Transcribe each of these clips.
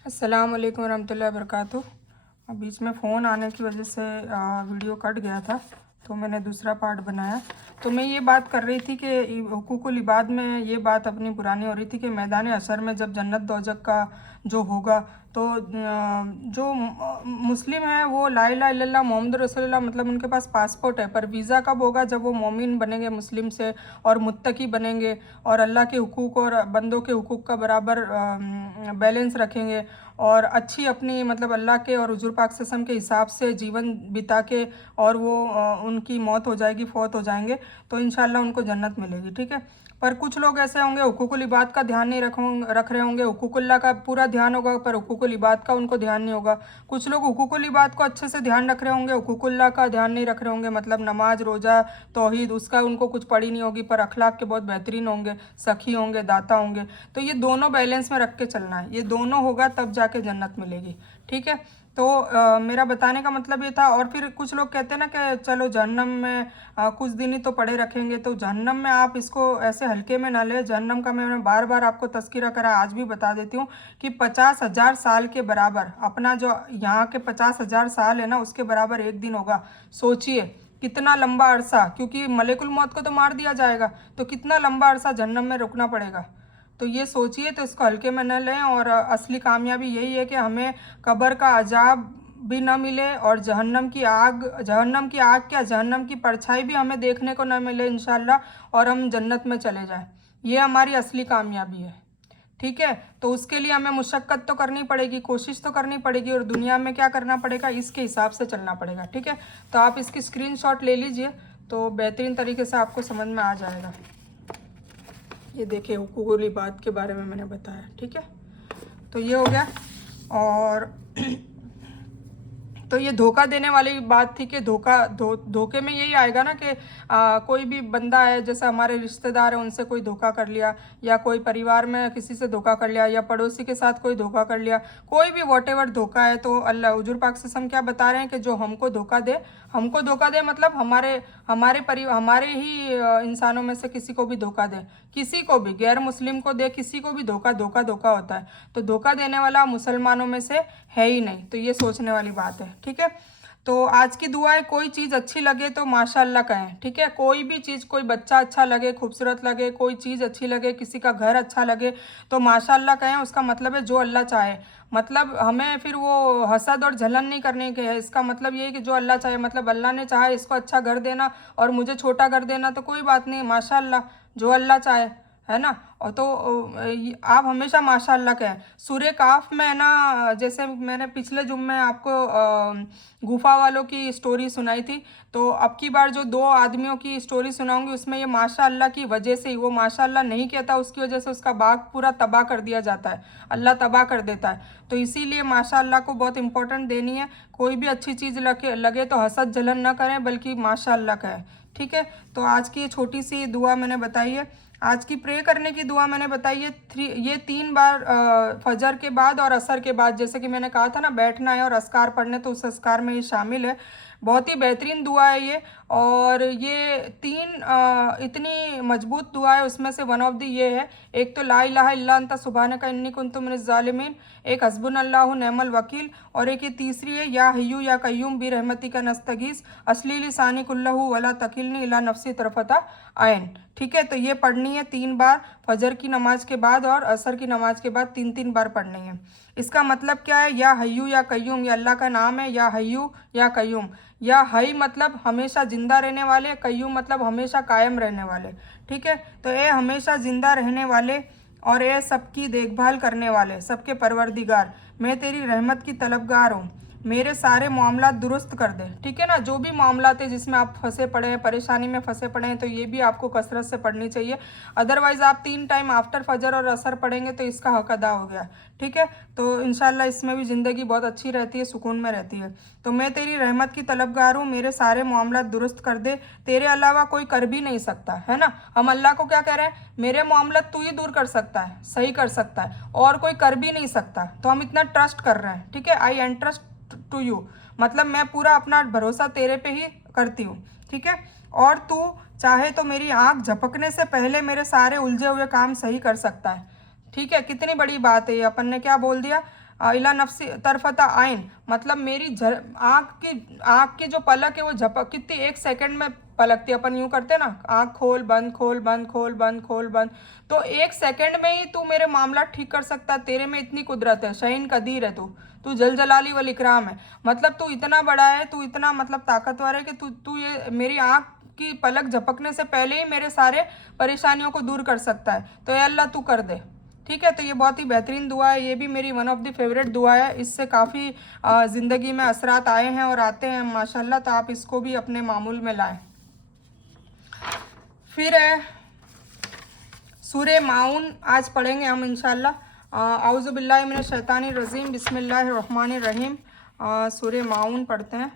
अस्सलाम वालेकुम रहमतुल्लाहि वबरकातुहू। बीच में फ़ोन आने की वजह से वीडियो कट गया था, तो मैंने दूसरा पार्ट बनाया। तो मैं ये बात कर रही थी कि हुकूकुल इबाद में ये बात अपनी पुरानी हो रही थी कि मैदान हशर में जब जन्नत दोज़ख का जो होगा, तो जो मुस्लिम है वो ला इलाहा इल्लल्लाह मोहम्मद रसूलुल्लाह मतलब उनके पास पासपोर्ट है, पर वीज़ा कब होगा? जब वो मोमिन बनेंगे मुस्लिम से और मुत्तकी बनेंगे और अल्लाह के हुकूक और बंदों के हुकूक का बराबर बैलेंस रखेंगे और अच्छी अपनी मतलब अल्लाह के और हुजूर पाक सल्लल्लाहु अलैहि वसल्लम के हिसाब से जीवन बिता के और वो उनकी मौत हो जाएगी, फौत हो जाएंगे, तो इंशाल्लाह उनको जन्नत मिलेगी। ठीक है। पर कुछ लोग ऐसे होंगे हुकूकुल इबाद का ध्यान नहीं रख रहे होंगे, हुकूकुल्लाह का पूरा ध्यान होगा पर हुकूकुल इबाद का उनको ध्यान नहीं होगा। कुछ लोग हुकूकुल इबाद को अच्छे से ध्यान रख रहे होंगे, हुकूकुल्लाह का ध्यान नहीं रख रहे होंगे, मतलब नमाज रोज़ा तौहीद उसका उनको कुछ पड़ी नहीं होगी, पर अखलाक के बहुत बेहतरीन होंगे, सखी होंगे, दाता होंगे। तो ये दोनों बैलेंस में रख के चलना है, ये दोनों होगा तब जाके जन्नत मिलेगी। ठीक है। तो मेरा बताने का मतलब ये था। और फिर कुछ लोग कहते हैं ना कि चलो जहन्नम में कुछ दिन ही तो पड़े रखेंगे, तो जहन्नम में आप इसको ऐसे हल्के में ना ले। जहन्नम का मैंने बार बार आपको तस्कीरा करा, आज भी बता देती हूँ कि 50,000 साल के बराबर अपना जो यहाँ के 50,000 साल है ना, उसके बराबर एक दिन होगा। सोचिए कितना लंबा अरसा, क्योंकि मलेकुल मौत को तो मार दिया जाएगा, तो कितना लंबा अरसा जहन्नम में रुकना पड़ेगा। तो ये सोचिए, तो इसको हल्के में न लें। और असली कामयाबी यही है कि हमें कब्र का अजाब भी ना मिले और जहन्नम की आग क्या, जहन्नम की परछाई भी हमें देखने को न मिले इंशाल्लाह, और हम जन्नत में चले जाएं। ये हमारी असली कामयाबी है। ठीक है। तो उसके लिए हमें मुशक्क़त तो करनी पड़ेगी, कोशिश तो करनी पड़ेगी, और दुनिया में क्या करना पड़ेगा, इसके हिसाब से चलना पड़ेगा। ठीक है। तो आप इसकी स्क्रीनशॉट ले लीजिए, तो बेहतरीन तरीके से आपको समझ में आ जाएगा। ये देखिए हुकूकुल इबाद के बारे में मैंने बताया। ठीक है। तो ये हो गया। और तो ये धोखा देने वाली बात थी कि धोखे में यही आएगा ना कि कोई भी बंदा है, जैसे हमारे रिश्तेदार हैं उनसे कोई धोखा कर लिया, या कोई परिवार में किसी से धोखा कर लिया, या पड़ोसी के साथ कोई धोखा कर लिया, कोई भी वॉटेवर धोखा है, तो अल्लाह हुजूर पाक सल्लल्लाहु अलैहि वसल्लम क्या बता रहे हैं कि जो हमको धोखा दे मतलब हमारे ही इंसानों में से किसी को भी धोखा दे, किसी को भी, गैर मुस्लिम को दे, किसी को भी धोखा होता है। तो धोखा देने वाला मुसलमानों में से है ही नहीं। तो ये सोचने वाली बात है। ठीक है। तो आज की दुआ है, कोई चीज़ अच्छी लगे तो माशाल्लाह कहें। ठीक है। कोई भी चीज़, कोई बच्चा अच्छा लगे, खूबसूरत लगे, कोई चीज़ अच्छी लगे, किसी का घर अच्छा लगे, तो माशाल्लाह कहें। उसका मतलब है जो अल्लाह चाहे। मतलब हमें फिर वो हसद और जलन नहीं करने के है। इसका मतलब ये है कि जो अल्लाह चाहे, मतलब अल्लाह ने चाहा इसको अच्छा घर देना और मुझे छोटा घर देना, तो कोई बात नहीं, माशाल्लाह, जो अल्लाह चाहे, है ना। और तो आप हमेशा माशाल्लाह कहें। सूर्य काफ में है ना, जैसे मैंने पिछले जुम्मे आपको गुफा वालों की स्टोरी सुनाई थी, तो अब की बार जो दो आदमियों की स्टोरी सुनाऊंगी, उसमें ये माशाल्लाह की वजह से ही, वो माशाल्लाह नहीं कहता, उसकी वजह से उसका बाग पूरा तबाह कर दिया जाता है, अल्लाह तबाह कर देता है। तो इसीलिए माशाल्लाह को बहुत इंपॉर्टेंट देनी है। कोई भी अच्छी चीज़ लगे तो हसद जलन ना करें, बल्कि माशाल्लाह कहें। ठीक है। तो आज की ये छोटी सी दुआ मैंने बताई है, आज की प्रे करने की दुआ मैंने बताई है। ये 3 बार फजर के बाद और असर के बाद, जैसे कि मैंने कहा था ना बैठना है और अस्कार पढ़ने, तो उस अस्कार में ये शामिल है। बहुत ही बेहतरीन दुआ है ये। और ये 3 इतनी मजबूत दुआ है, उसमें से वन ऑफ दी ये है। एक तो ला इलाहा इल्ला अंता सुब्हानका इन्नी कुन्तु मिनज़ ज़ालिमीन, एक हस्बुनल्लाहु नेमल वकील, और एक ये तीसरी है या हय्यू या कय्यूम बि रहमतिका नस्तगीस असली लिसानी कुल्लहु वला तकिलनी इला नफ्सी तरफता आयन। ठीक है। तो ये पढ़नी है 3 बार, फजर की नमाज के बाद और असर की नमाज के बाद 3-3 बार पढ़नी है। इसका मतलब क्या है? या हय्यू या कय्यूम, ये अल्लाह का नाम है, या हय्यू या कय्यूम। या हई मतलब हमेशा जिंदा रहने वाले, कय्यूम मतलब हमेशा कायम रहने वाले। ठीक है। तो ए हमेशा जिंदा रहने वाले और ए सबकी देखभाल करने वाले, सबके परवरदिगार, मैं तेरी रहमत की तलबगार हूँ, मेरे सारे मामला दुरुस्त कर दे। ठीक है ना। जो भी मामला थे जिसमें आप फंसे पड़े हैं, परेशानी में फंसे पड़े हैं, तो ये भी आपको कसरत से पढ़नी चाहिए। अदरवाइज़ आप 3 टाइम आफ्टर फजर और असर पढ़ेंगे तो इसका हक अदा हो गया। ठीक है। तो इंशाल्लाह इसमें भी ज़िंदगी बहुत अच्छी रहती है, सुकून में रहती है। तो मैं तेरी रहमत की तलबगार हूँ, मेरे सारे मामला दुरुस्त कर दे, तेरे अलावा कोई कर भी नहीं सकता, है ना। हम अल्लाह को क्या कह रहे हैं? मेरे मामला तू ही दूर कर सकता है, सही कर सकता है, और कोई कर भी नहीं सकता। तो हम इतना ट्रस्ट कर रहे हैं। ठीक है। आई एंट्रस्ट टू यू, मतलब मैं पूरा अपना भरोसा तेरे पे ही करती हूँ। ठीक है। और तू चाहे तो मेरी आंख झपकने से पहले मेरे सारे उलझे हुए काम सही कर सकता है। ठीक है। कितनी बड़ी बात है ये, अपन ने क्या बोल दिया, इला नफ्सी तरफता आइन, मतलब मेरी आँख की जो पलक है वो झपक कितनी, 1 सेकंड में पलकती। अपन यूं करते ना, आँख खोल बंद खोल बंद खोल बंद खोल बंद, तो 1 सेकंड में ही तू मेरे मामला ठीक कर सकता है। तेरे में इतनी कुदरत है, शहीन कदीर है तू जल जलाली वल इकराम है। मतलब तू इतना बड़ा है, तू इतना मतलब ताकतवर है कि तू ये मेरी आँख की पलक झपकने से पहले ही मेरे सारे परेशानियों को दूर कर सकता है। तो ये अल्लाह तू कर दे। ठीक है, तो ये बहुत ही बेहतरीन दुआ है, ये भी मेरी वन ऑफ द फेवरेट दुआ है। इससे काफ़ी ज़िंदगी में असरात आए हैं और आते हैं माशाल्लाह, तो आप इसको भी अपने मामूल में लाएं। फिर है सूरे माउन, आज पढ़ेंगे हम इंशाल्लाह। आउज़ु बिल्लाहि मिनश शैतानिर रजीम, बिस्मिल्लाहिर रहमानिर रहीम। सूरे माउन पढ़ते हैं।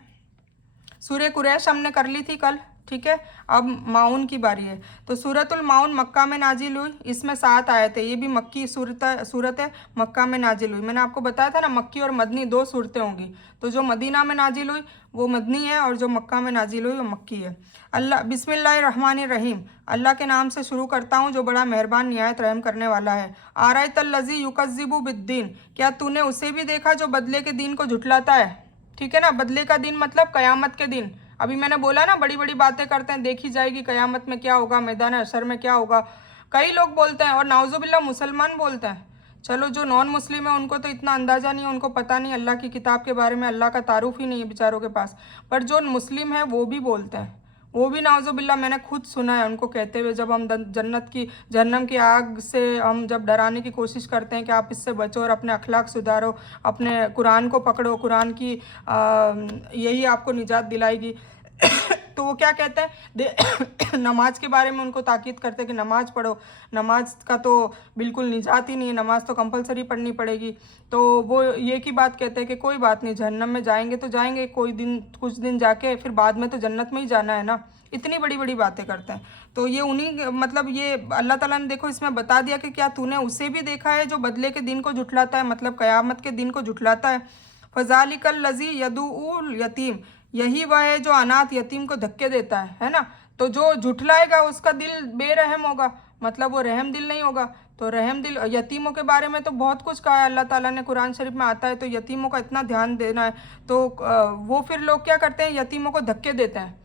सूर्य कुरैश हमने कर ली थी कल, ठीक है। अब माउन की बारी है। तो सूरतुल माउन मक्का में नाजिल हुई, इसमें 7 आयत है। ये भी मक्की सूरत है, मक्का में नाजिल हुई। मैंने आपको बताया था ना, मक्की और मदनी 2 सूरतें होंगी। तो जो मदीना में नाजिल हुई वो मदनी है, और जो मक्का में नाजिल हुई वो मक्की है। अल्लाह बिस्मिल्लाहिर्रहमानिर्रहीम, अल्लाह के नाम से शुरू करता हूँ जो बड़ा मेहरबान निहायत रहम करने वाला है। आरायतल्लज़ी युकज़्ज़िबु बिद्दीन, क्या तूने उसे भी देखा जो बदले के दिन को झुठलाता है। ठीक है ना, बदले का दिन मतलब कयामत के दिन। अभी मैंने बोला ना, बड़ी बड़ी बातें करते हैं, देखी जाएगी कयामत में क्या होगा, मैदान हशर में क्या होगा। कई लोग बोलते हैं, और नाउजुबिल्ला मुसलमान बोलते हैं। चलो जो नॉन मुस्लिम है उनको तो इतना अंदाज़ा नहीं है, उनको पता नहीं अल्लाह की किताब के बारे में, अल्लाह का तारुफ ही नहीं है बेचारों के पास। पर जो मुस्लिम है वो भी बोलते हैं, वो भी नाउजुबिल्ला, मैंने खुद सुना है उनको कहते हुए, जब हम जहन्नम की आग से हम जब डराने की कोशिश करते हैं कि आप इससे बचो और अपने अखलाक सुधारो, अपने कुरान को पकड़ो, कुरान की यही आपको निजात दिलाएगी। तो वो क्या कहते हैं नमाज के बारे में उनको ताकीद करते हैं कि नमाज पढ़ो, नमाज का तो बिल्कुल निजात ही नहीं है, नमाज तो कंपलसरी पढ़नी पड़ेगी। तो वो ये की बात कहते हैं कि कोई बात नहीं, जहन्नम में जाएंगे तो जाएंगे कुछ दिन जाके, फिर बाद में तो जन्नत में ही जाना है ना। इतनी बड़ी बड़ी बातें करते हैं। तो ये उन्हीं मतलब ये अल्लाह ताला ने देखो इसमें बता दिया कि क्या तूने उसे भी देखा है जो बदले के दिन को झुठलाता है, मतलब क़यामत के दिन को झुठलाता है। फ़ज़ालिकल लज़ी यदूउल यतीम, यही वह है जो अनाथ यतीम को धक्के देता है ना। तो जो झुठलाएगा उसका दिल बेरहम होगा, मतलब वो रहम दिल नहीं होगा। तो रहम दिल, यतीमों के बारे में तो बहुत कुछ कहा है अल्लाह ताला ने, कुरान शरीफ में आता है। तो यतीमों का इतना ध्यान देना है। तो वो फिर लोग क्या करते हैं, यतीमों को धक्के देते हैं।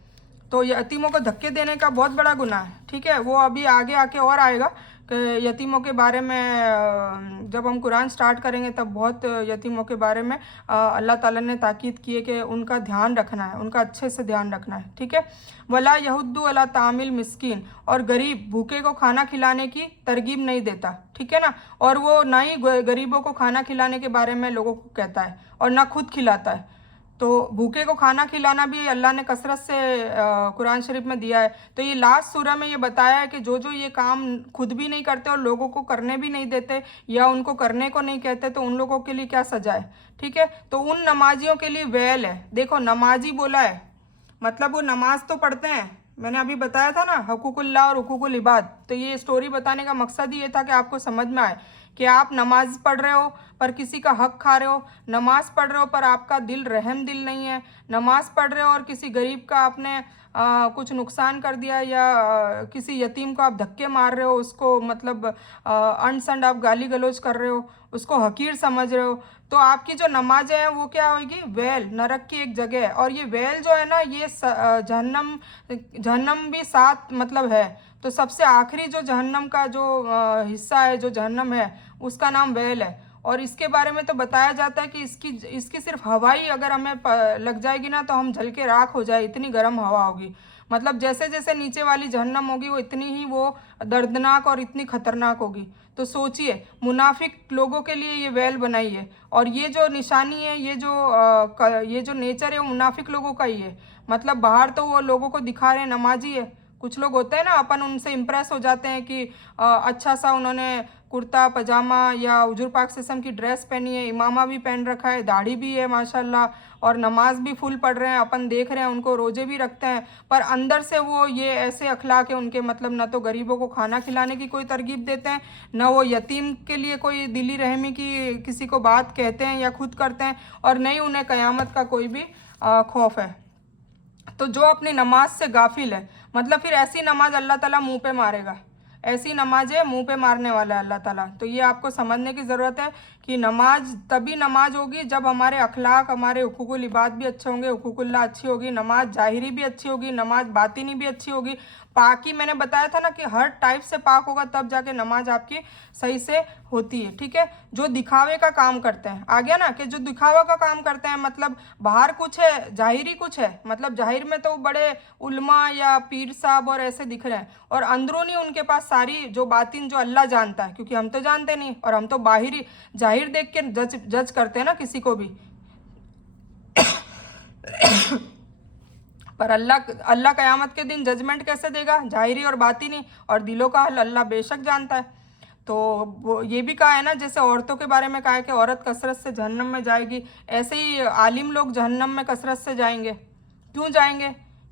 तो यतीमों को धक्के देने का बहुत बड़ा गुनाह है, ठीक है। वो अभी आगे आके और आएगा कि यतीमों के बारे में जब हम कुरान स्टार्ट करेंगे तब बहुत यतीमों के बारे में अल्लाह ताला ने ताकीद की है कि उनका ध्यान रखना है, उनका अच्छे से ध्यान रखना है, ठीक है। वला यहुद्दु अला तामिल मिस्कीन, और गरीब भूखे को खाना खिलाने की तरगीब नहीं देता, ठीक है ना। और वो ना ही गरीबों को खाना खिलाने के बारे में लोगों को कहता है और ना खुद खिलाता है। तो भूखे को खाना खिलाना भी अल्लाह ने कसरत से कुरान शरीफ में दिया है। तो ये लास्ट सूरा में ये बताया है कि जो जो ये काम खुद भी नहीं करते और लोगों को करने भी नहीं देते या उनको करने को नहीं कहते, तो उन लोगों के लिए क्या सजा है, ठीक है। तो उन नमाजियों के लिए वेल है। देखो नमाजी बोला है, मतलब वो नमाज तो पढ़ते हैं। मैंने अभी बताया था ना हुकूकुल्लाह और हुकूकुल इबाद। तो ये स्टोरी बताने का मकसद ही ये था कि आपको समझ में आए कि आप नमाज पढ़ रहे हो पर किसी का हक खा रहे हो, नमाज पढ़ रहे हो पर आपका दिल रहम दिल नहीं है, नमाज पढ़ रहे हो और किसी गरीब का आपने कुछ नुकसान कर दिया, या किसी यतीम को आप धक्के मार रहे हो, उसको मतलब अनसंड आप गाली गलौज कर रहे हो, उसको हकीर समझ रहे हो। तो आपकी जो नमाजें हैं वो क्या होगी, वेल, नरक की एक जगह है। और ये वेल जो है ना, ये जहन्नम भी साथ मतलब है। तो सबसे आखिरी जो जहन्नम का जो हिस्सा है, जो जहन्नम है, उसका नाम वेल है। और इसके बारे में तो बताया जाता है कि इसकी सिर्फ हवाई अगर हमें लग जाएगी ना तो हम जल के राख हो जाए, इतनी गर्म हवा होगी। मतलब जैसे जैसे नीचे वाली जहन्नम होगी वो इतनी ही वो दर्दनाक और इतनी खतरनाक होगी। तो सोचिए, मुनाफिक लोगों के लिए ये वेल बनाई है। और ये जो निशानी है, ये जो नेचर है वो मुनाफिक लोगों का ही है। मतलब बाहर तो वो लोगों को दिखा रहे हैं नमाजी है, कुछ लोग होते हैं ना, अपन उनसे इम्प्रेस हो जाते हैं कि अच्छा सा उन्होंने कुर्ता पजामा या हुजूर पाक सिस्टम की ड्रेस पहनी है, इमामा भी पहन रखा है, दाढ़ी भी है माशाल्लाह, और नमाज भी फुल पढ़ रहे हैं, अपन देख रहे हैं उनको, रोजे भी रखते हैं। पर अंदर से वो ये ऐसे अखलाक है उनके, मतलब ना तो गरीबों को खाना खिलाने की कोई तरगीब देते हैं, ना वो यतीम के लिए कोई दिली रहमी की किसी को बात कहते हैं या खुद करते हैं, और नहीं उन्हें क़यामत का कोई भी खौफ है। तो जो अपनी नमाज से गाफिल है, मतलब फिर ऐसी नमाज अल्लाह ताला मुंह पे मारेगा। ऐसी नमाजें मुंह पे मारने वाला है अल्लाह ताला। तो ये आपको समझने की ज़रूरत है कि नमाज तभी नमाज होगी जब हमारे अखलाक, हमारे हुकूकुल इबाद भी अच्छे होंगे, हुकूकुल्लाह अच्छी होगी, नमाज जाहिरी भी अच्छी होगी, नमाज बातिनी भी अच्छी होगी। पाकी मैंने बताया था ना कि हर टाइप से पाक होगा तब जाके नमाज आपकी सही से होती है। ठीक है, जो दिखावे का काम करते हैं, आ गया ना, कि जो दिखावा का काम करते हैं मतलब बाहर कुछ है, जाहिरी कुछ है, मतलब जाहिर में तो बड़े उल्मा या पीर साहब और ऐसे दिख रहे हैं, और अंदरूनी उनके पास सारी जो बातिन जो अल्लाह जानता है, क्योंकि हम तो जानते नहीं, और हम तो बाहरी जाहिर देख के जज करते हैं ना किसी को भी। पर अल्लाह क़यामत के दिन जजमेंट कैसे देगा? जाहिरी और बातिनी, और दिलों का हल अल्लाह बेशक जानता है। तो वो ये भी कहा है ना, जैसे औरतों के बारे में कहा है कि औरत कसरत से जहन्नम में जाएगी, ऐसे ही आलिम लोग जहन्नम में कसरत से जाएंगे। क्यों जाएंगे?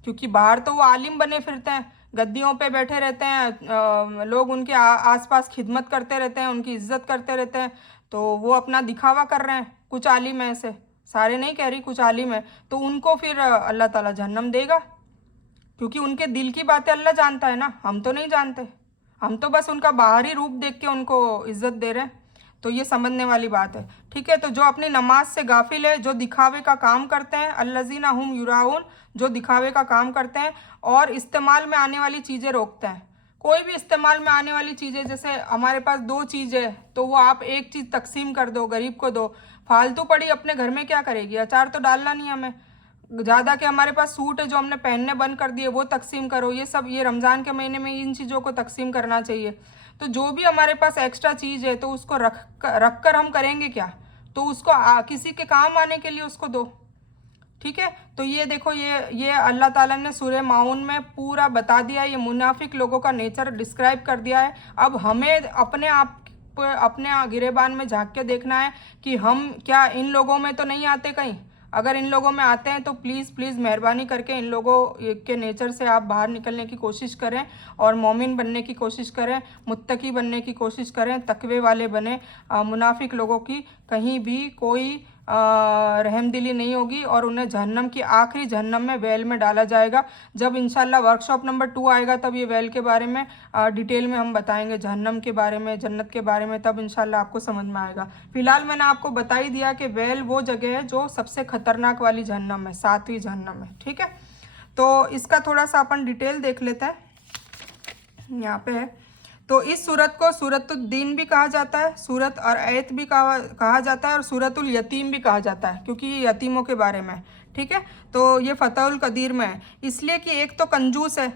क्योंकि बाहर तो वो आलिम बने फिरते हैं, गद्दियों पे बैठे रहते हैं, लोग उनके आसपास खिदमत करते रहते हैं, उनकी इज्जत करते रहते हैं, तो वो अपना दिखावा कर रहे हैं। कुछ आलिम है ऐसे, सारे नहीं कह रही, कुछ आलिम है, तो उनको फिर अल्लाह ताला जहन्नम देगा, क्योंकि उनके दिल की बातें अल्लाह जानता है ना, हम तो नहीं जानते, हम तो बस उनका बाहरी रूप देख के उनको इज्जत दे रहे हैं। तो ये समझने वाली बात है। ठीक है, तो जो अपनी नमाज से गाफिल है, जो दिखावे का काम करते हैं, अल्लज़ीना हुम युराउन, जो दिखावे का काम करते हैं और इस्तेमाल में आने वाली चीज़ें रोकते हैं। कोई भी इस्तेमाल में आने वाली चीज़ें, जैसे हमारे पास 2 चीज़ है तो वो आप एक चीज़ तकसीम कर दो, गरीब को दो, फालतू पड़ी अपने घर में क्या करेगी? अचार तो डालना नहीं हमें ज़्यादा, कि हमारे पास सूट है जो हमने पहनने बंद कर दिए वो तकसीम करो। ये सब, ये रमज़ान के महीने में इन चीज़ों को तकसीम करना चाहिए। तो जो भी हमारे पास एक्स्ट्रा चीज़ है तो उसको रख कर हम करेंगे क्या? तो उसको किसी के काम आने के लिए उसको दो। ठीक है, तो ये देखो, ये अल्लाह ताला ने सूरह माउन में पूरा बता दिया, ये मुनाफिक लोगों का नेचर डिस्क्राइब कर दिया है। अब हमें अपने आप अपने गिरेबान में झांक के देखना है कि हम क्या इन लोगों में तो नहीं आते कहीं। अगर इन लोगों में आते हैं तो प्लीज़ प्लीज़ मेहरबानी करके इन लोगों के नेचर से आप बाहर निकलने की कोशिश करें और मोमिन बनने की कोशिश करें, मुत्तकी बनने की कोशिश करें, तकवे वाले बने। मुनाफिक लोगों की कहीं भी कोई रहमदिली नहीं होगी और उन्हें जहन्नम की आखिरी जहन्नम में वेल में डाला जाएगा। जब इंशाल्लाह वर्कशॉप नंबर 2 आएगा तब ये वेल के बारे में डिटेल में हम बताएंगे, जहन्नम के बारे में, जन्नत के बारे में, तब इंशाल्लाह आपको समझ में आएगा। फिलहाल मैंने आपको बता ही दिया कि वेल वो जगह है जो सबसे खतरनाक वाली जहन्नम है, 7वीं जहन्नम है। ठीक है, तो इसका थोड़ा सा अपन डिटेल देख लेते हैं। यहाँ पे है, तो इस सूरत को सूरतुद्दीन भी कहा जाता है, सूरत और आयत भी कहा जाता है, और सूरतुल यतीम भी कहा जाता है, क्योंकि ये यतीमों के बारे में है। ठीक है, तो ये फतहुल कदीर में है, इसलिए कि एक तो कंजूस है,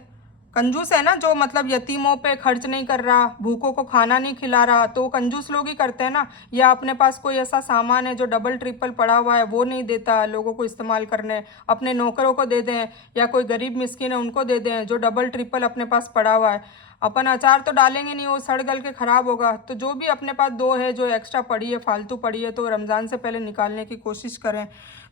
कंजूस है ना, जो मतलब यतीमों पे खर्च नहीं कर रहा, भूखों को खाना नहीं खिला रहा, तो कंजूस लोग ही करते हैं ना। या अपने पास कोई ऐसा सामान है जो डबल ट्रिपल पड़ा हुआ है वो नहीं देता लोगों को इस्तेमाल करने, अपने नौकरों को दे दें, या कोई गरीब मिस्किन है उनको दे दें जो डबल ट्रिपल अपने पास पड़ा हुआ है। अपन अचार तो डालेंगे नहीं, वो सड़ गल के ख़राब होगा, तो जो भी अपने पास 2 है जो एक्स्ट्रा पड़ी है, फालतू पड़ी है, तो रमज़ान से पहले निकालने की कोशिश करें।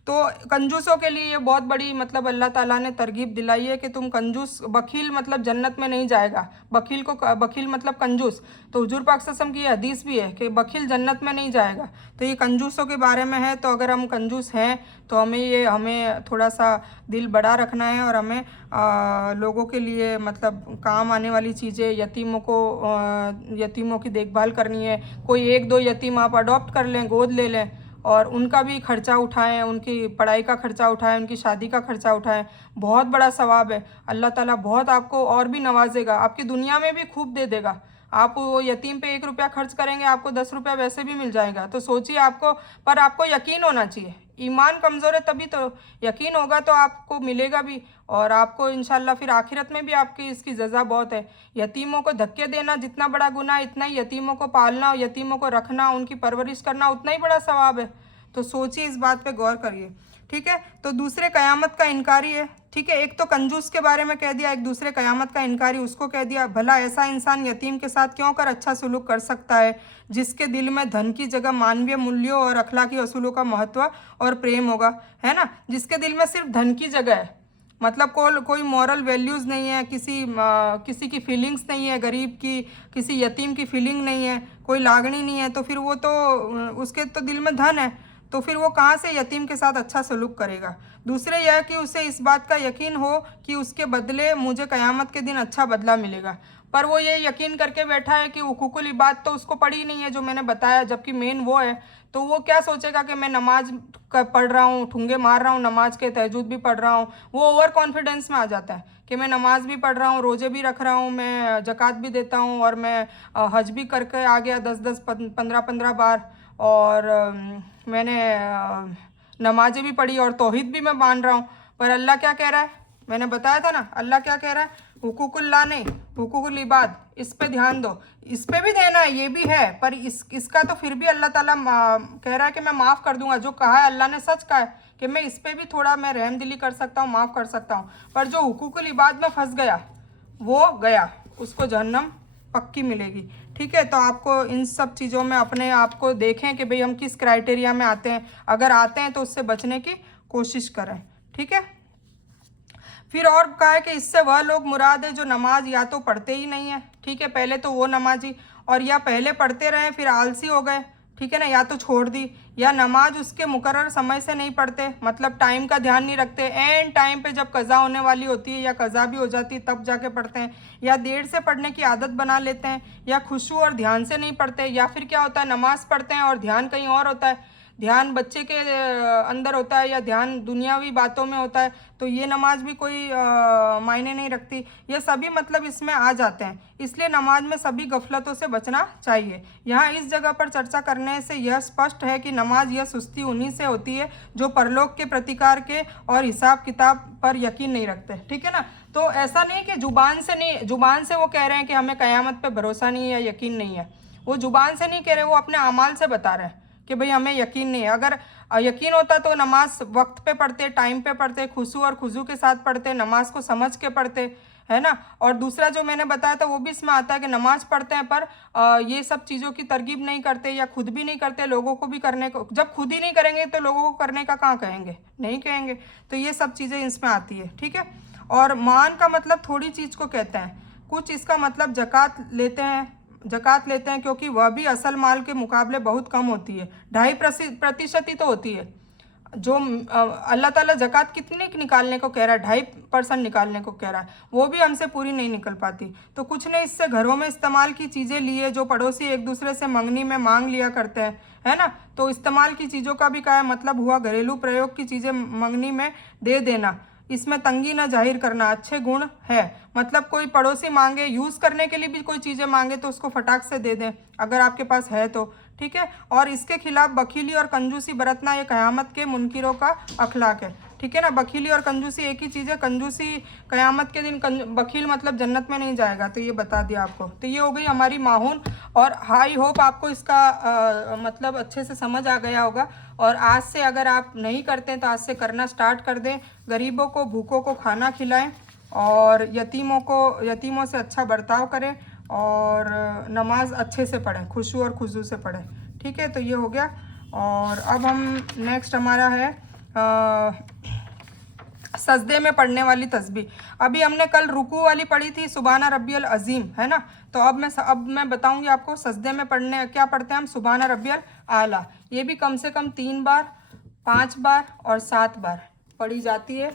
तो कंजूसों के लिए ये बहुत बड़ी मतलब अल्लाह ताला ने तरगीब दिलाई है कि तुम कंजूस, बखील मतलब जन्नत में नहीं जाएगा। बखील मतलब कंजूस, तो हुजूर पाक सल्लल्लाहु अलैहि वसल्लम की हदीस भी है कि बखील जन्नत में नहीं जाएगा। तो ये कंजूसों के बारे में है। तो अगर हम कंजूस हैं तो हमें थोड़ा सा दिल बड़ा रखना है और हमें लोगों के लिए मतलब काम आने वाली चीज़ें, यतीमों की देखभाल करनी है। कोई 1-2 यतीम आप अडॉप्ट कर लें, गोद ले लें और उनका भी खर्चा उठाएं, उनकी पढ़ाई का खर्चा उठाएं, उनकी शादी का खर्चा उठाएं। बहुत बड़ा सवाब है, अल्लाह ताला बहुत आपको और भी नवाजेगा, आपकी दुनिया में भी खूब दे देगा। आप वो यतीम पे 1 रुपया खर्च करेंगे, आपको 10 रुपया वैसे भी मिल जाएगा। तो सोचिए, आपको यकीन होना चाहिए। ईमान कमज़ोर है तभी तो, यकीन होगा तो आपको मिलेगा भी, और आपको इंशाल्लाह फिर आखिरत में भी आपकी इसकी सज़ा बहुत है। यतीमों को धक्के देना जितना बड़ा गुनाह, इतना ही यतीमों को पालना, यतीमों को रखना, उनकी परवरिश करना उतना ही बड़ा सवाब है। तो सोचिए, इस बात पे गौर करिए। ठीक है, तो दूसरे क़यामत का इनकारी है। ठीक है, एक तो कंजूस के बारे में कह दिया, एक दूसरे क़यामत का इनकारी उसको कह दिया। भला ऐसा इंसान यतीम के साथ क्यों कर अच्छा सलूक कर सकता है जिसके दिल में धन की जगह मानवीय मूल्यों और अखलाकी असूलों का महत्व और प्रेम होगा, है ना। जिसके दिल में सिर्फ धन की जगह है, मतलब कोई मॉरल वैल्यूज़ नहीं है, किसी की फीलिंग्स नहीं है, गरीब की, किसी यतीम की फीलिंग नहीं है, कोई लागणी नहीं है, तो फिर वो तो उसके तो दिल में धन है, तो फिर वो कहाँ से यतीम के साथ अच्छा सलूक करेगा। दूसरे यह कि उसे इस बात का यकीन हो कि उसके बदले मुझे क़यामत के दिन अच्छा बदला मिलेगा। पर वो ये यकीन करके बैठा है कि हुकूकुल इबाद तो उसको पढ़ी नहीं है जो मैंने बताया, जबकि मेन वो है। तो वो क्या सोचेगा कि मैं नमाज पढ़ रहा हूँ, ठुंगे मार रहा हूँ नमाज के, तहज्जुद भी पढ़ रहा हूँ। वो ओवर कॉन्फिडेंस में आ जाता है कि मैं नमाज भी पढ़ रहा हूँ, रोजे भी रख रहा हूँ, मैं ज़कात भी देता हूँ, और मैं हज भी करके आ गया 10-10 15-15 बार, और मैंने नमाजें भी पढ़ी और तौहीद भी मैं मान रहा हूँ। पर अल्लाह क्या कह रहा है, मैंने बताया था ना, अल्लाह क्या कह रहा है, हुकूकुल्लाह नहीं, हुकूकुल इबाद, इस पे ध्यान दो। इस पे भी देना है, ये भी है, पर इसका तो फिर भी अल्लाह ताला कह रहा है कि मैं माफ़ कर दूंगा। जो कहा है अल्लाह ने सच कहा है कि मैं इस पे भी थोड़ा मैं रहमदिली कर सकता हूँ, माफ़ कर सकता हूँ। पर जो हुकूकुल इबाद में फंस गया वो गया, उसको जहन्नम पक्की मिलेगी। ठीक है, तो आपको इन सब चीज़ों में अपने आप को देखें कि भाई हम किस क्राइटेरिया में आते हैं। अगर आते हैं तो उससे बचने की कोशिश करें। ठीक है, फिर और कहा है कि इससे वह लोग मुराद है जो नमाज या तो पढ़ते ही नहीं है, ठीक है, पहले तो वो नमाजी, और या पहले पढ़ते रहे फिर आलसी हो गए, ठीक है ना, या तो छोड़ दी, या नमाज उसके मुकर्रर समय से नहीं पढ़ते, मतलब टाइम का ध्यान नहीं रखते, एंड टाइम पे जब कज़ा होने वाली होती है या कज़ा भी हो जाती है तब जाके पढ़ते हैं, या देर से पढ़ने की आदत बना लेते हैं, या खुशू और ध्यान से नहीं पढ़ते, या फिर क्या होता है नमाज पढ़ते हैं और ध्यान कहीं और होता है, ध्यान बच्चे के अंदर होता है, या ध्यान दुनियावी बातों में होता है, तो ये नमाज भी कोई मायने नहीं रखती। ये सभी मतलब इसमें आ जाते हैं, इसलिए नमाज में सभी गफलतों से बचना चाहिए। यहाँ इस जगह पर चर्चा करने से यह स्पष्ट है कि नमाज यह सुस्ती उन्हीं से होती है जो परलोक के प्रतिकार के और हिसाब किताब पर यकीन नहीं रखते। ठीक है ना, तो ऐसा नहीं कि जुबान से नहीं, जुबान से वो कह रहे हैं कि हमें क़यामत पे भरोसा नहीं है, यकीन नहीं है, वो जुबान से नहीं कह रहे, वो अपने अमाल से बता रहे हैं कि भाई हमें यकीन नहीं है। अगर यकीन होता तो नमाज वक्त पे पढ़ते, टाइम पे पढ़ते, खुशू और खुजू के साथ पढ़ते, नमाज को समझ के पढ़ते, है ना। और दूसरा जो मैंने बताया था वो भी इसमें आता है कि नमाज पढ़ते हैं पर ये सब चीज़ों की तरगीब नहीं करते, या खुद भी नहीं करते, लोगों को भी करने को, जब खुद ही नहीं करेंगे तो लोगों को करने का कहाँ कहेंगे, नहीं कहेंगे। तो ये सब चीज़ें इसमें आती है। ठीक है, और मान का मतलब थोड़ी चीज़ को कहते हैं, कुछ इसका मतलब जक़ात लेते हैं क्योंकि वह भी असल माल के मुकाबले बहुत कम होती है, 2.5% ही तो होती है। जो अल्लाह ताला जक़ात कितने की निकालने को कह रहा है, 2.5% निकालने को कह रहा है, वो भी हमसे पूरी नहीं निकल पाती। तो कुछ ने इससे घरों में इस्तेमाल की चीज़ें लिए जो पड़ोसी एक दूसरे से मंगनी में मांग लिया करते हैं, है ना। तो इस्तेमाल की चीज़ों का भी क्या मतलब हुआ, घरेलू प्रयोग की चीज़ें मंगनी में दे देना, इसमें तंगी न जाहिर करना अच्छे गुण है। मतलब कोई पड़ोसी मांगे, यूज़ करने के लिए भी कोई चीज़ें मांगे तो उसको फटाक से दे दें अगर आपके पास है तो। ठीक है, और इसके खिलाफ बखीली और कंजूसी बरतना ये क़यामत के मुनकिरों का अखलाक है। ठीक है ना, बखीली और कंजूसी एक ही चीज़ है। कंजूसी क़यामत के दिन बखील मतलब जन्नत में नहीं जाएगा, तो ये बता दिया आपको। तो ये हो गई हमारी माहून, और आई होप आपको इसका मतलब अच्छे से समझ आ गया होगा। और आज से अगर आप नहीं करते हैं तो आज से करना स्टार्ट कर दें। गरीबों को, भूखों को खाना खिलाएं, और यतीमों से अच्छा बर्ताव करें, और नमाज अच्छे से पढ़ें, खुशू और खुजू से पढ़ें। ठीक है, तो ये हो गया। और अब हम नेक्स्ट हमारा है सजदे में पढ़ने वाली तस्बीह। अभी हमने कल रुकू वाली पढ़ी थी, सुबहाना रब्बियल अज़ीम, है ना। तो अब मैं बताऊंगी आपको सजदे में पढ़ने क्या पढ़ते हैं हम, सुबहाना रब्बियल आला। ये भी कम से कम 3 बार, 5 बार और 7 बार पढ़ी जाती है।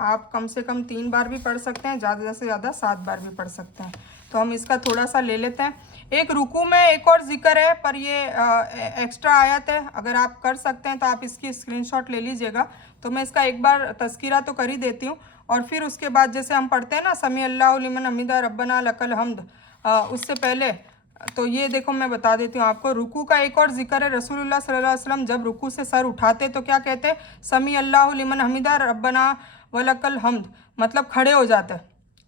आप कम से कम 3 बार भी पढ़ सकते हैं, ज़्यादा से ज़्यादा 7 बार भी पढ़ सकते हैं। तो हम इसका थोड़ा सा ले लेते हैं। एक रुकू में एक और जिक्र है, पर ये एक्स्ट्रा आयत है, अगर आप कर सकते हैं तो आप इसकी स्क्रीनशॉट ले लीजिएगा। तो मैं इसका एक बार तज़किरा तो कर ही देती हूँ, और फिर उसके बाद जैसे हम पढ़ते हैं ना, समी अल्लाहु लिमन हमिदा रब्बना लकल हम्द, उससे पहले तो ये देखो मैं बता देती हूँ आपको। रुकू का एक और जिक्र है, रसूलुल्लाह सल्लल्लाहु अलैहि वसल्लम जब रुकू से सर उठाते तो क्या कहते, समी अल्लाहु लिमन हमिदा रब्बना वलकल हम्द, मतलब खड़े हो जाते।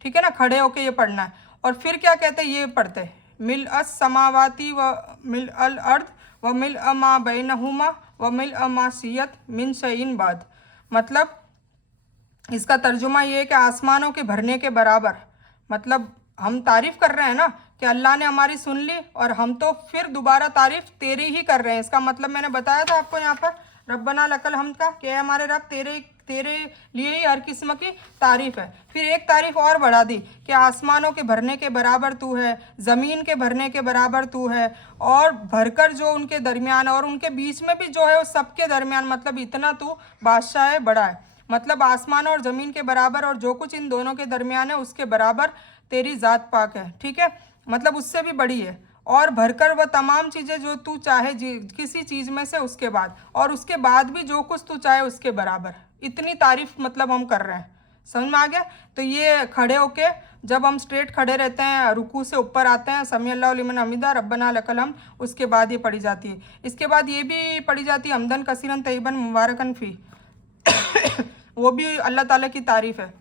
ठीक है ना, खड़े होके ये पढ़ना है। और फिर क्या कहते, ये पढ़ते मिल अस समावाती व मिल अल अर्द व मिल अमा बैनहुमा व मिल अमासियत मिन शईन बाद। मतलब इसका तर्जुमा ये है कि आसमानों के भरने के बराबर, मतलब हम तारीफ़ कर रहे हैं ना कि अल्लाह ने हमारी सुन ली, और हम तो फिर दोबारा तारीफ़ तेरी ही कर रहे हैं। इसका मतलब मैंने बताया था आपको यहाँ पर रब्बना लकल हम्द का, कि हमारे रब तेरे लिए ही हर किस्म की तारीफ़ है। फिर एक तारीफ़ और बढ़ा दी कि आसमानों के भरने के बराबर तू है, ज़मीन के भरने के बराबर तू है, और भरकर जो उनके दरमियान और उनके बीच में भी जो है उस सबके दरमियान, मतलब इतना तू बादशाह है, बड़ा है। मतलब आसमान और ज़मीन के बराबर, और जो कुछ इन दोनों के दरमियान है उसके बराबर तेरी ज़ात पाक है, ठीक है, मतलब उससे भी बड़ी है। और भरकर वह तमाम चीज़ें जो तू चाहे किसी चीज़ में से उसके बाद, और उसके बाद भी जो कुछ तू चाहे उसके बराबर। इतनी तारीफ मतलब हम कर रहे हैं, समझ में आ गया। तो ये खड़े होके जब हम स्ट्रेट खड़े रहते हैं, रुकू से ऊपर आते हैं, समी अल्लाहु लिमन हमीदा रब्बना लकल हम्द, उसके बाद ये पढ़ी जाती है। इसके बाद ये भी पढ़ी जाती है हमदन कसीरन तय्यबन मुबारकन फ़ी वो भी अल्लाह ताला की तारीफ़ है।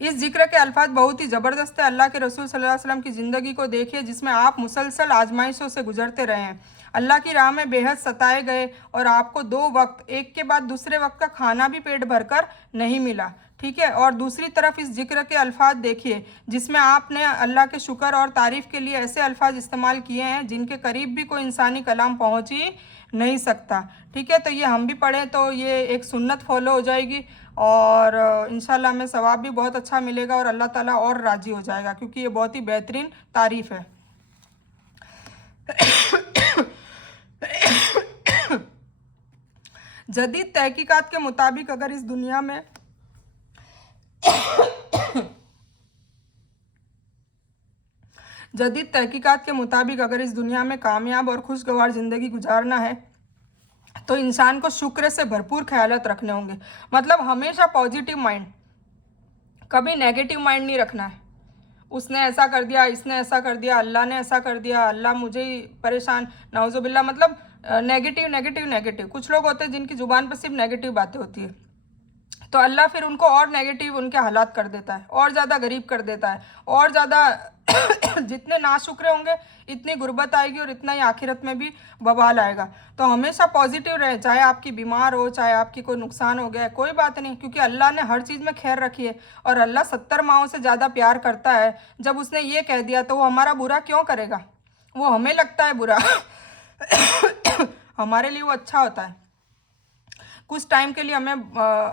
इस जिक्र के अल्फाज बहुत ही ज़बरदस्त है। अल्लाह के रसूल सल्लल्लाहु अलैहि वसल्लम की ज़िंदगी को देखिए, जिसमें आप मुसलसल आजमाइशों से गुजरते रहे हैं, अल्लाह की राह में बेहद सताए गए, और आपको 2 वक्त एक के बाद दूसरे वक्त का खाना भी पेट भरकर नहीं मिला, ठीक है। और दूसरी तरफ इस जिक्र के अल्फाज देखिए, जिसमें आपने अल्लाह के शुक्र और तारीफ़ के लिए ऐसे अल्फाज इस्तेमाल किए हैं जिनके करीब भी कोई इंसानी कलाम पहुँच ही नहीं सकता, ठीक है। तो ये हम भी पढ़ें तो ये एक सुन्नत फॉलो हो जाएगी, और इंशाल्लाह हमें सवाब भी बहुत अच्छा मिलेगा, और अल्लाह ताला और राज़ी हो जाएगा, क्योंकि ये बहुत ही बेहतरीन तारीफ़ है। जदीद तहकीकात के मुताबिक अगर इस दुनिया में जदीद तहकीकात के मुताबिक अगर इस दुनिया में कामयाब और खुशगवार ज़िंदगी गुजारना है तो इंसान को शुक्र से भरपूर ख्यालात रखने होंगे। मतलब हमेशा पॉजिटिव माइंड, कभी नेगेटिव माइंड नहीं रखना है। उसने ऐसा कर दिया, इसने ऐसा कर दिया, अल्लाह ने ऐसा कर दिया, अल्लाह मुझे ही परेशान, नाउजुबिल्ला, मतलब नेगेटिव नेगेटिव नेगेटिव। कुछ लोग होते हैं जिनकी ज़ुबान पर सिर्फ नेगेटिव बातें होती है, तो अल्लाह फिर उनको और नेगेटिव उनके हालात कर देता है, और ज़्यादा गरीब कर देता है, और ज़्यादा जितने नाशुक्र होंगे इतनी गुर्बत आएगी, और इतना ही आखिरत में भी बवाल आएगा। तो हमेशा पॉजिटिव रहे, चाहे आपकी बीमार हो, चाहे आपकी कोई नुकसान हो गया है, कोई बात नहीं, क्योंकि अल्लाह ने हर चीज़ में खैर रखी है। और अल्लाह 70 माओं से ज़्यादा प्यार करता है। जब उसने ये कह दिया तो वो हमारा बुरा क्यों करेगा? वो हमें लगता है बुरा हमारे लिए वो अच्छा होता है। कुछ टाइम के लिए हमें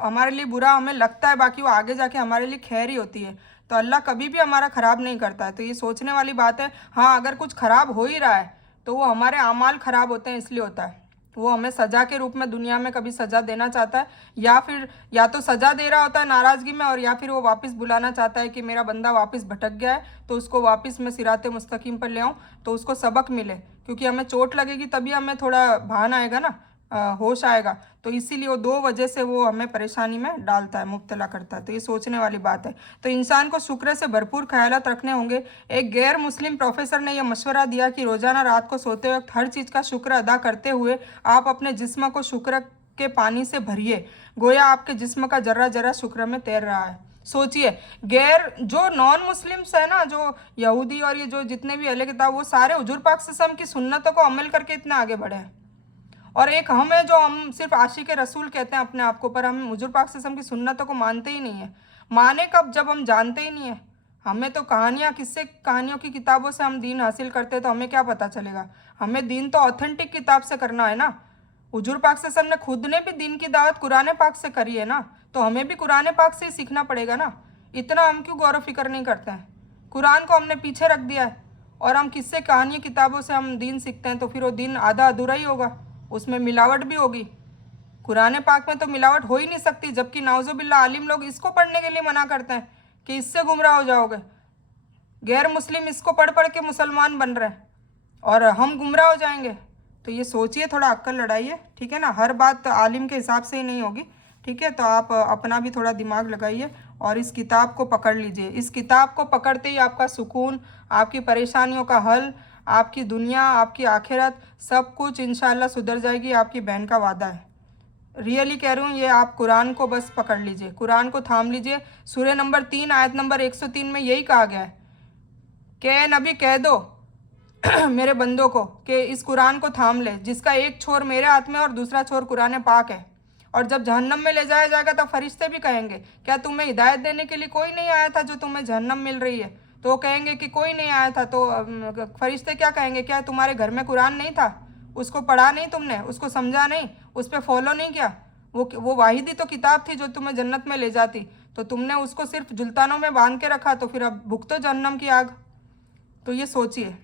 हमारे लिए बुरा हमें लगता है, बाकी वो आगे जाके हमारे लिए खैर ही होती है। तो अल्लाह कभी भी हमारा ख़राब नहीं करता है। तो ये सोचने वाली बात है। हाँ, अगर कुछ ख़राब हो ही रहा है तो वो हमारे आमाल ख़राब होते हैं, इसलिए होता है। वो हमें सज़ा के रूप में दुनिया में कभी सज़ा देना चाहता है, या फिर या तो सज़ा दे रहा होता है नाराज़गी में, और या फिर वो वापस बुलाना चाहता है कि मेरा बंदा वापस भटक गया है, तो उसको वापस मैं सिराते मुस्तकीम पर ले आऊँ, तो उसको सबक मिले। क्योंकि हमें चोट लगेगी तभी हमें थोड़ा भान आएगा ना, होश आएगा। तो इसीलिए वो 2 वजह से वो हमें परेशानी में डालता है, मुब्तला करता है। तो ये सोचने वाली बात है। तो इंसान को शुक्र से भरपूर ख्यालात रखने होंगे। एक गैर मुस्लिम प्रोफेसर ने यह मशवरा दिया कि रोज़ाना रात को सोते वक्त हर चीज़ का शुक्र अदा करते हुए आप अपने जिस्म को शुक्र के पानी से भरिए, गोया आपके जिस्म का जर्रा जर्रा शुक्र में तैर रहा है। सोचिए, गैर जो नॉन मुस्लिम्स है ना, जो यहूदी और ये जो जितने भी अहले किताब, वो सारे हुजूर पाक सल्लल्लाहु अलैहि वसल्लम की सुन्नतों को अमल करके इतना आगे बढ़े हैं। और एक हम है जो हम सिर्फ आशिक रसूल कहते हैं अपने आप को, पर हम हुजूर पाक सल्लल्लाहु अलैहि वसल्लम की सुन्नतों को मानते ही नहीं है। माने कब? जब हम जानते ही नहीं है। हमें तो कहानियाँ, किस्से कहानियों की किताबों से हम दीन हासिल करते हैं, तो हमें क्या पता चलेगा? हमें दीन तो ऑथेंटिक किताब से करना है ना। हुजूर पाक सल्लल्लाहु अलैहि वसल्लम ने खुद ने भी दीन की दावत कुरान पाक से करी है ना, तो हमें भी कुरान पाक से ही सीखना पड़ेगा ना। इतना हम क्यों गौर फिक्र नहीं करते हैं? कुरान को हमने पीछे रख दिया है, और हम किस्से कहानी किताबों से हम दीन सीखते हैं, तो फिर वो दीन आधा अधूरा ही होगा, उसमें मिलावट भी होगी। कुरान पाक में तो मिलावट हो ही नहीं सकती, जबकि नाउजुबिल्ला आलिम लोग इसको पढ़ने के लिए मना करते हैं कि इससे गुमराह हो जाओगे। गैर मुस्लिम इसको पढ़ पढ़ के मुसलमान बन रहे हैं, और हम गुमराह हो जाएंगे। तो ये सोचिए, थोड़ा अक्ल लड़ाइए, ठीक है ना। हर बात आलिम के हिसाब से ही नहीं होगी, ठीक है। तो आप अपना भी थोड़ा दिमाग लगाइए और इस किताब को पकड़ लीजिए। इस किताब को पकड़ते ही आपका सुकून, आपकी परेशानियों का हल, आपकी दुनिया, आपकी आखिरत, सब कुछ इंशाल्लाह सुधर जाएगी। आपकी बहन का वादा है, रियली कह रही हूँ। ये आप कुरान को बस पकड़ लीजिए, कुरान को थाम लीजिए। सूरह नंबर 3 आयत नंबर 103 में यही कहा गया है कि नबी कह दो मेरे बंदों को कि इस कुरान को थाम ले, जिसका एक छोर मेरे हाथ में और दूसरा छोर कुरान पाक है। और जब जहन्नम में ले जाया जाएगा तो फरिश्ते भी कहेंगे, क्या तुम्हें हिदायत देने के लिए कोई नहीं आया था जो तुम्हें जहन्नम मिल रही है? तो वो कहेंगे कि कोई नहीं आया था। तो फरिश्ते क्या कहेंगे, क्या तुम्हारे घर में कुरान नहीं था? उसको पढ़ा नहीं तुमने? उसको समझा नहीं? उस पर फॉलो नहीं किया? वो वाहिदी तो किताब थी जो तुम्हें जन्नत में ले जाती, तो तुमने उसको सिर्फ जुल्तानों में बांध के रखा, तो फिर अब भुगतो जहन्नम की आग। तो ये सोचिए।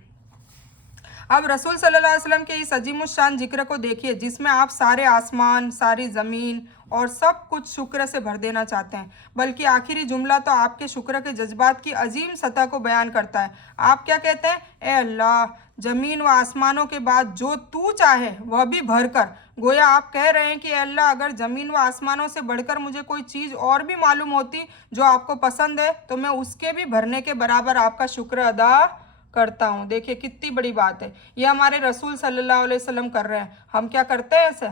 अब रसूल सल्लल्लाहु अलैहि वसल्लम के इस अजीमुशान जिक्र को देखिए जिसमें आप सारे आसमान, सारी ज़मीन और सब कुछ शुक्र से भर देना चाहते हैं, बल्कि आखिरी जुमला तो आपके शुक्र के जज्बात की अजीम सतह को बयान करता है। आप क्या कहते हैं? ए अल्लाह, ज़मीन व आसमानों के बाद जो तू चाहे वह भी भर कर। गोया आप कह रहे हैं कि ए अल्लाह, अगर ज़मीन व आसमानों से बढ़कर मुझे कोई चीज़ और भी मालूम होती जो आपको पसंद है तो मैं उसके भी भरने के बराबर आपका शुक्र अदा करता हूँ। देखिए कितनी बड़ी बात है, ये हमारे रसूल सल्लल्लाहु अलैहि वसल्लम कर रहे हैं। हम क्या करते हैं ऐसे?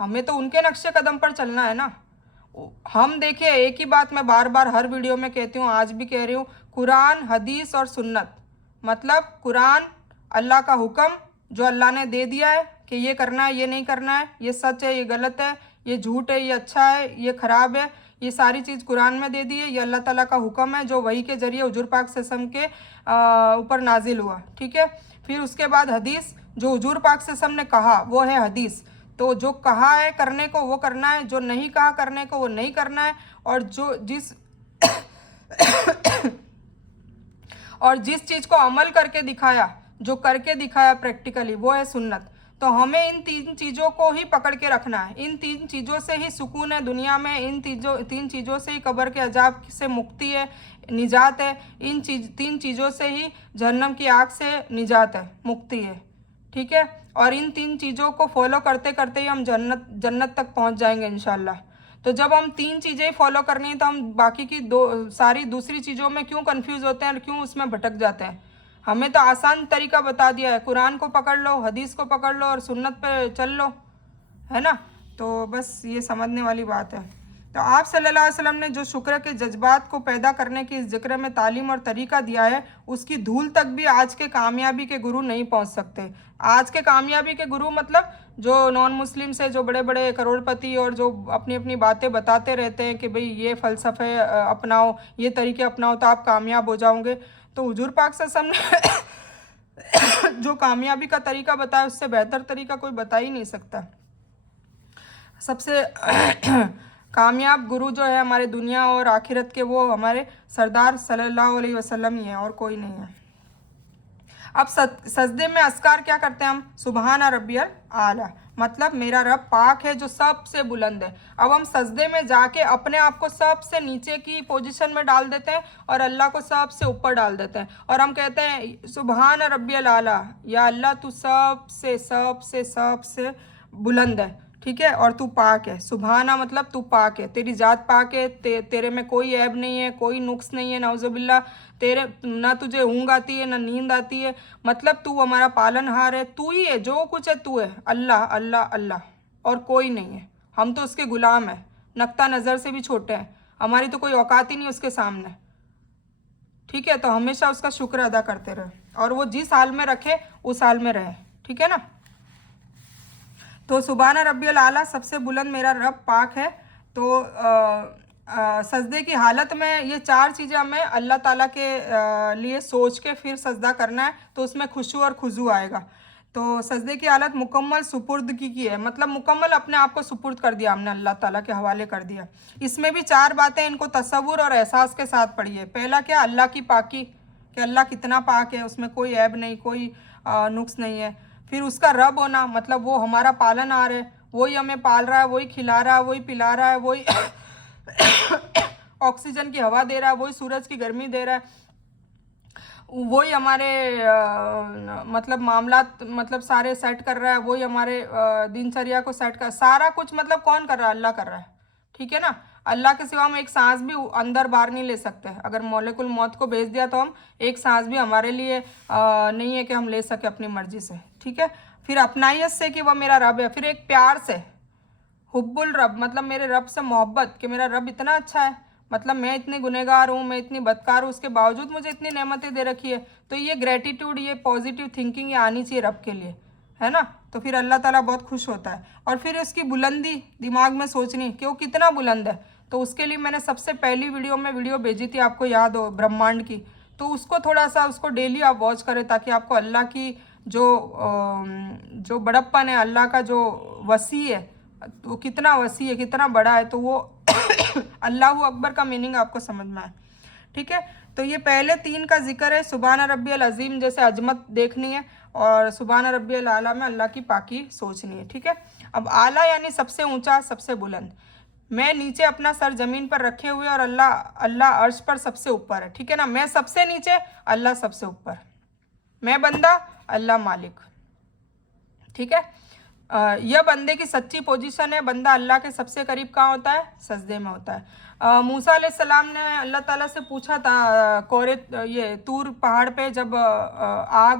हमें तो उनके नक्शे कदम पर चलना है ना। हम देखिए, एक ही बात मैं बार बार हर वीडियो में कहती हूँ, आज भी कह रही हूँ, कुरान, हदीस और सुन्नत। मतलब कुरान अल्लाह का हुक्म जो अल्लाह ने दे दिया है कि ये करना है, ये नहीं करना है, ये सच है, ये गलत है, ये झूठ है, ये अच्छा है, ये खराब है, ये सारी चीज़ कुरान में दे दी है। ये अल्लाह ताला का हुक्म है जो वही के जरिए हुजूर पाक सल्लल्लाहु अलैहि वसल्लम के ऊपर नाजिल हुआ। ठीक है। फिर उसके बाद हदीस, जो हुजूर पाक सल्लल्लाहु अलैहि वसल्लम ने कहा वो है हदीस। तो जो कहा है करने को वो करना है, जो नहीं कहा करने को वो नहीं करना है। और जिस चीज़ को अमल करके दिखाया, जो करके दिखाया प्रैक्टिकली, वो है सुन्नत। तो हमें इन 3 चीज़ों को ही पकड़ के रखना है। इन 3 चीज़ों से ही सुकून है दुनिया में, इन 3 चीज़ों से ही कब्र के अजाब से मुक्ति है, निजात है। इन 3 चीज़ों से ही जहन्नम की आग से निजात है, मुक्ति है। ठीक है। और इन 3 चीज़ों को फॉलो करते करते ही हम जन्नत तक पहुंच जाएंगे इंशाल्लाह। तो जब हम 3 चीज़ें फॉलो करनी है तो हम बाकी की सारी दूसरी चीज़ों में क्यों कंफ्यूज होते हैं और क्यों उसमें भटक जाते हैं? हमें तो आसान तरीका बता दिया है, कुरान को पकड़ लो, हदीस को पकड़ लो और सुन्नत पे चल लो, है ना। तो बस ये समझने वाली बात है। तो आप सल्लल्लाहु अलैहि वसल्लम ने जो शुक्र के जज्बात को पैदा करने की इस जिक्र में तालीम और तरीका दिया है, उसकी धूल तक भी आज के कामयाबी के गुरु नहीं पहुंच सकते। आज के कामयाबी के गुरु मतलब जो नॉन मुस्लिम से, जो बड़े बड़े करोड़पति और जो अपनी अपनी बातें बताते रहते हैं कि भाई ये फ़लसफ़े अपनाओ, ये तरीके अपनाओ तो आप कामयाब हो जाओगे। तो हुजूर पाक सल्लल्लाहु अलैहि वसल्लम ने जो कामयाबी का तरीका बताया उससे बेहतर तरीका कोई बता ही नहीं सकता। सबसे कामयाब गुरु जो है हमारे दुनिया और आखिरत के, वो हमारे सरदार सल्लल्लाहु अलैहि वसल्लम ही हैं और कोई नहीं है। अब सजदे में अस्कार क्या करते हैं हम? सुबहाना रब्बियल आला, मतलब मेरा रब पाक है जो सबसे बुलंद है। अब हम सजदे में जाके अपने आप को सबसे नीचे की पोजीशन में डाल देते हैं और अल्लाह को सबसे ऊपर डाल देते हैं और हम कहते हैं सुबहान रब्बियल आला, या अल्लाह तू सबसे सबसे सबसे बुलंद है। ठीक है। और तू पाक है। सुबहाना मतलब तू पाक है, तेरी ज़ात पाक है, तेरे में कोई ऐब नहीं है, कोई नुक्स नहीं है, नाउजुबिल्ला। तेरे ना तुझे ऊँग आती है ना नींद आती है, मतलब तू हमारा पालनहार है, तू ही है, जो कुछ है तू है। अल्लाह अल्लाह अल्लाह, और कोई नहीं है। हम तो उसके गुलाम हैं, नक्ता नज़र से भी छोटे हैं, हमारी तो कोई औकात ही नहीं उसके सामने। ठीक है। तो हमेशा उसका शुक्र अदा करते रहे और वो जिस हाल में रखे उस हाल में रहे। ठीक है ना। तो सुबहाना रब्बियल आला, सबसे बुलंद मेरा रब पाक है। तो सजदे की हालत में ये 4 चीज़ें हमें अल्लाह ताला के लिए सोच के फिर सजदा करना है, तो उसमें खुशू और खुजू आएगा। तो सजदे की हालत मुकम्मल सुपुर्दगी की है, मतलब मुकम्मल अपने आप को सुपुर्द कर दिया हमने, अल्लाह ताला के हवाले कर दिया। इसमें भी 4 बातें, इनको तसव्वुर और एहसास के साथ पढ़िए। पहला क्या? अल्लाह की पाकी, कि अल्लाह कितना पाक है, उसमें कोई ऐब नहीं, कोई नुक्स नहीं है। फिर उसका रब होना, मतलब वो हमारा पालनहार है, वही हमें पाल रहा है, वही खिला रहा है, वही पिला रहा है, वही ऑक्सीजन की हवा दे रहा है, वही सूरज की गर्मी दे रहा है, वही हमारे मतलब मामलात मतलब सारे सेट कर रहा है, वही हमारे दिनचर्या को सेट कर, सारा कुछ मतलब कौन कर रहा है? अल्लाह कर रहा है। ठीक है ना। अल्लाह के सिवा हम एक सांस भी अंदर बाहर नहीं ले सकते। अगर मौलिकुल मौत को भेज दिया तो हम एक सांस भी हमारे लिए नहीं है कि हम ले सके अपनी मर्जी से। ठीक है। फिर अपनाइयत से कि वह मेरा रब है। फिर एक प्यार से, हुब्बुल रब, मतलब मेरे रब से मोहब्बत, कि मेरा रब इतना अच्छा है, मतलब मैं इतनी गुनहगार हूँ, मैं इतनी बदकार हूँ, उसके बावजूद मुझे इतनी नेमतें दे रखी है। तो ये ग्रेटिट्यूड, ये पॉजिटिव थिंकिंग ये आनी चाहिए रब के लिए, है ना। तो फिर अल्लाह ताला बहुत खुश होता है। और फिर उसकी बुलंदी दिमाग में सोचनी कि वो कितना बुलंद है। तो उसके लिए मैंने सबसे पहली वीडियो में वीडियो भेजी थी, आपको याद हो, ब्रह्मांड की। तो उसको थोड़ा सा, उसको डेली आप वॉच करें ताकि आपको अल्लाह की जो बड़प्पन है, अल्लाह का जो वसी है, वो कितना वसी है, कितना बड़ा है, तो वो अल्लाह अकबर का मीनिंग आपको समझ में आए। ठीक है। तो ये पहले 3 का जिक्र है, सुभान रब्बियल अजीम जैसे अजमत देखनी है और सुभान रब्बियल आला में अल्लाह की पाकी सोचनी है, ठीक है। अब आला यानी सबसे ऊंचा, सबसे बुलंद। मैं नीचे अपना सर जमीन पर रखे हुए और अल्लाह अर्श पर सबसे ऊपर है, ठीक है ना। मैं सबसे नीचे, अल्लाह सबसे ऊपर। मैं बंदा, अल्लाह मालिक, ठीक है। यह बंदे की सच्ची पोजीशन है। बंदा अल्लाह के सबसे करीब कहाँ होता है? सजदे में होता है। मूसा अलैहिस्सलाम ने अल्लाह ताला से पूछा था कोरे ये तूर पहाड़ पे जब आग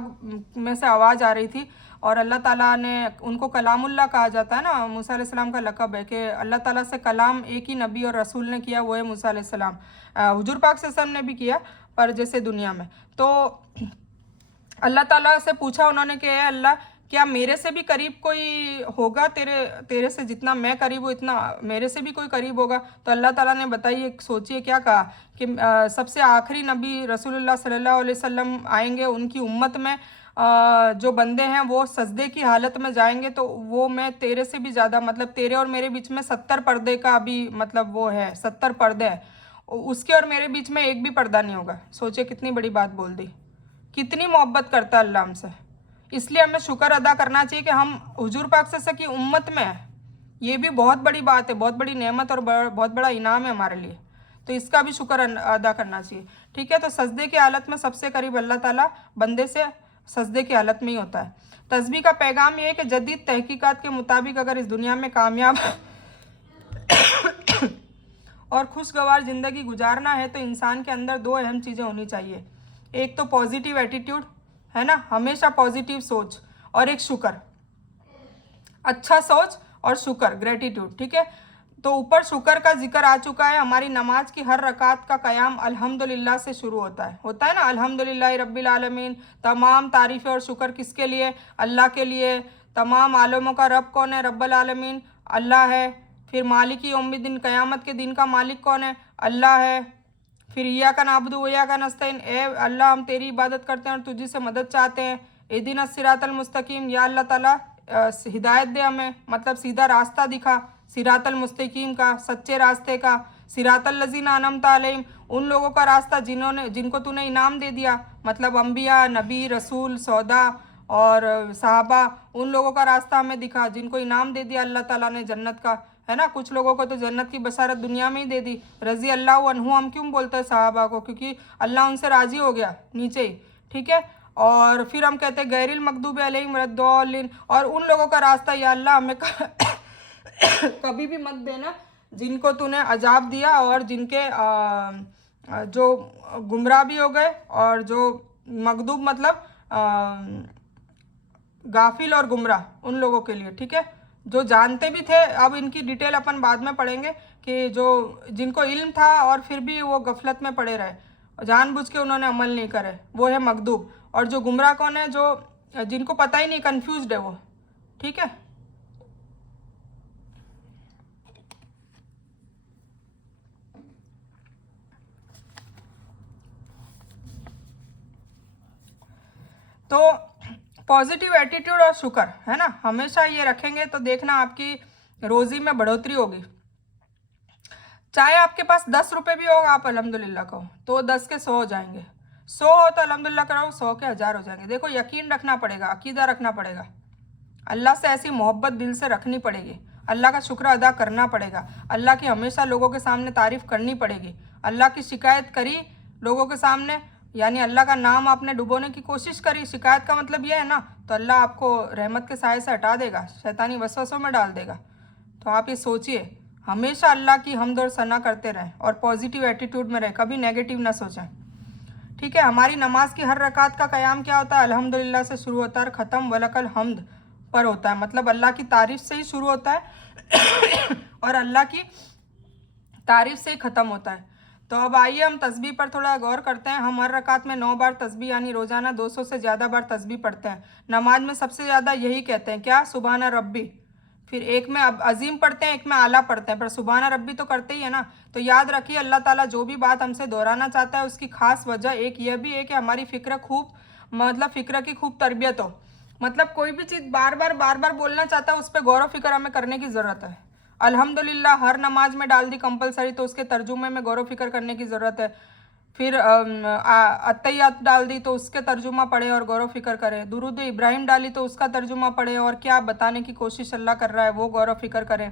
में से आवाज़ आ रही थी और अल्लाह ताला ने उनको कलामुल्लाह कहा जाता है ना, मूसा अलैहिस्सलाम का लक़ब है कि अल्लाह ताला से कलाम एक ही नबी और रसूल ने किया, वो है मूसा अलैहिस्सलाम। हुजूर पाक सल्लल्लाहु अलैहि वसल्लम ने भी किया, पर जैसे दुनिया में। तो अल्लाह ताला से पूछा उन्होंने कि अल्लाह, क्या मेरे से भी करीब कोई होगा? तेरे से जितना मैं करीब हूँ इतना मेरे से भी कोई करीब होगा? तो अल्लाह ताला ने बताइए, सोचिए क्या कहा कि सबसे आखिरी नबी रसूलुल्लाह सल्लल्लाहु अलैहि वसल्लम आएंगे, उनकी उम्मत में जो बंदे हैं वो सजदे की हालत में जाएंगे, तो वो मैं तेरे से भी ज़्यादा, मतलब तेरे और मेरे बीच में 70 पर्दे का भी मतलब वो है, 70 पर्दे हैं, उसके और मेरे बीच में एक भी पर्दा नहीं होगा। सोचिए कितनी बड़ी बात बोल दी, कितनी मोहब्बत करता है अल्लाह हमसे। इसलिए हमें शुक्र अदा करना चाहिए कि हम हुजूर पाक सल्लल्लाहु अलैहि वसल्लम की उम्मत में हैं। ये भी बहुत बड़ी बात है, बहुत बड़ी नेमत और बहुत बड़ा इनाम है हमारे लिए, तो इसका भी शुक्र अदा करना चाहिए, ठीक है। तो सजदे की हालत में सबसे करीब अल्लाह ताला बंदे से सजदे की हालत में ही होता है। तस्बीह का पैगाम ये है कि जदीद तहकीकात के मुताबिक अगर इस दुनिया में कामयाब और खुशगवार ज़िंदगी गुजारना है तो इंसान के अंदर 2 अहम चीज़ें होनी चाहिए। एक तो पॉजिटिव एटीट्यूड है ना, हमेशा पॉजिटिव सोच, और एक शुक्र, अच्छा सोच और शुक्र, ग्रेटिट्यूड, ठीक है। तो ऊपर शुक्र का जिक्र आ चुका है। हमारी नमाज की हर रकात का क़याम अल्हम्दुलिल्लाह से शुरू होता है ना, अल्हम्दुलिल्लाह रब्बिल आलमीन। तमाम तारीफ़ और शुक्र किसके लिए? अल्लाह के लिए। तमाम आलमों का रब कौन है? रब्बुल आलमीन अल्लाह है। फिर मालिकी यौमिद्दीन, क़यामत के दिन का मालिक कौन है? अल्लाह है। फिर इय्याका नअबुदु व इय्याका नस्तईन, ए अल्लाह हम तेरी इबादत करते हैं और तुझी से मदद चाहते हैं। इहदिनस सिरातल मुस्तकीम, या अल्लाह ताला हिदायत दे हमें, मतलब सीधा रास्ता दिखा, सिरातल मुस्तकीम का, सच्चे रास्ते का। सिरातल लज़ीना अनअमता अलैहिम, उन लोगों का रास्ता जिनको तूने इनाम दे दिया, मतलब अम्बिया, नबी, रसूल, सौदा और सहाबा, उन लोगों का रास्ता हमें दिखा जिनको इनाम दे दिया अल्लाह ताला ने जन्नत का, है ना। कुछ लोगों को तो जन्नत की बशारत दुनिया में ही दे दी। रज़ी अल्लाह अन्हु हम क्यों बोलते हैं सहाबा को? क्योंकि अल्लाह उनसे राज़ी हो गया नीचे ही, ठीक है। और फिर हम कहते हैं गैरिल मगदूबि अलैहिम वलद्दौलिन, और उन लोगों का रास्ता या अल्लाह हमें कभी भी मत देना जिनको तूने अजाब दिया और जिनके जो गुमराह भी हो गए, और जो मगदूब मतलब गाफिल और गुमराह, उन लोगों के लिए, ठीक है। जो जानते भी थे, अब इनकी डिटेल अपन बाद में पढ़ेंगे, कि जो जिनको इल्म था और फिर भी वो गफलत में पड़े रहे, जानबूझ के उन्होंने अमल नहीं करे, वो है मगदूब। और जो गुमराह कौन है? जो जिनको पता ही नहीं, कंफ्यूज्ड है वो, ठीक है। तो पॉजिटिव एटीट्यूड और शुक्र, है ना, हमेशा ये रखेंगे तो देखना आपकी रोज़ी में बढ़ोतरी होगी। चाहे आपके पास 10 रुपये भी होगा, आप अल्हम्दुलिल्लाह कहो तो 10 के 100 हो जाएंगे, 100 हो तो अल्हम्दुलिल्लाह करो 100 के 1000 हो जाएंगे। देखो, यकीन रखना पड़ेगा, अकीदा रखना पड़ेगा, अल्लाह से ऐसी मोहब्बत दिल से रखनी पड़ेगी, अल्लाह का शुक्र अदा करना पड़ेगा, अल्लाह की हमेशा लोगों के सामने तारीफ़ करनी पड़ेगी। अल्लाह की शिकायत करी लोगों के सामने, यानी अल्लाह का नाम आपने डुबोने की कोशिश करी, शिकायत का मतलब यह है ना, तो अल्लाह आपको रहमत के साए से हटा देगा, शैतानी वसवसों में डाल देगा। तो आप ये सोचिए, हमेशा अल्लाह की हम्द और सना करते रहें और पॉजिटिव एटीट्यूड में रहें, कभी नेगेटिव ना सोचें, ठीक है। हमारी नमाज की हर रकात का क़याम क्या होता है? अल्हम्दुलिल्लाह से शुरू होता है और ख़त्म वलकल हम्द पर होता है, मतलब अल्लाह की तारीफ़ से ही शुरू होता है और अल्लाह की तारीफ़ से ही ख़त्म होता है। तो अब आइए हम तस्बीह पर थोड़ा गौर करते हैं। हम हर रकात में 9 बार तस्बीह यानी रोज़ाना 200 से ज़्यादा बार तस्बीह पढ़ते हैं। नमाज में सबसे ज़्यादा यही कहते हैं, क्या? सुबहान रब्बी। फिर एक में अब अजीम पढ़ते हैं, एक में आला पढ़ते हैं, पर सुबहान रब्बी तो करते ही है ना। तो याद रखिए, अल्लाह ताला जो भी बात हमसे दोहराना चाहता है उसकी खास वजह एक यह भी है कि हमारी फ़िक्र की खूब तरबियत हो। मतलब कोई भी चीज़ बार बार बोलना चाहता है, उस पर गौर व फिक्र हमें करने की ज़रूरत है। अल्हम्दुलिल्लाह हर नमाज में डाल दी कंपलसरी, तो उसके तर्जुमे में गौर व फिक्र करने की ज़रूरत है। फिर अत्तहियात डाल दी तो उसके तर्जुमा पढ़े और गौर फिक्र करें। दुरूद इब्राहिम डाली तो उसका तर्जुमा पढ़े और क्या बताने की कोशिश अल्लाह कर रहा है वो गौर फिक्र करें।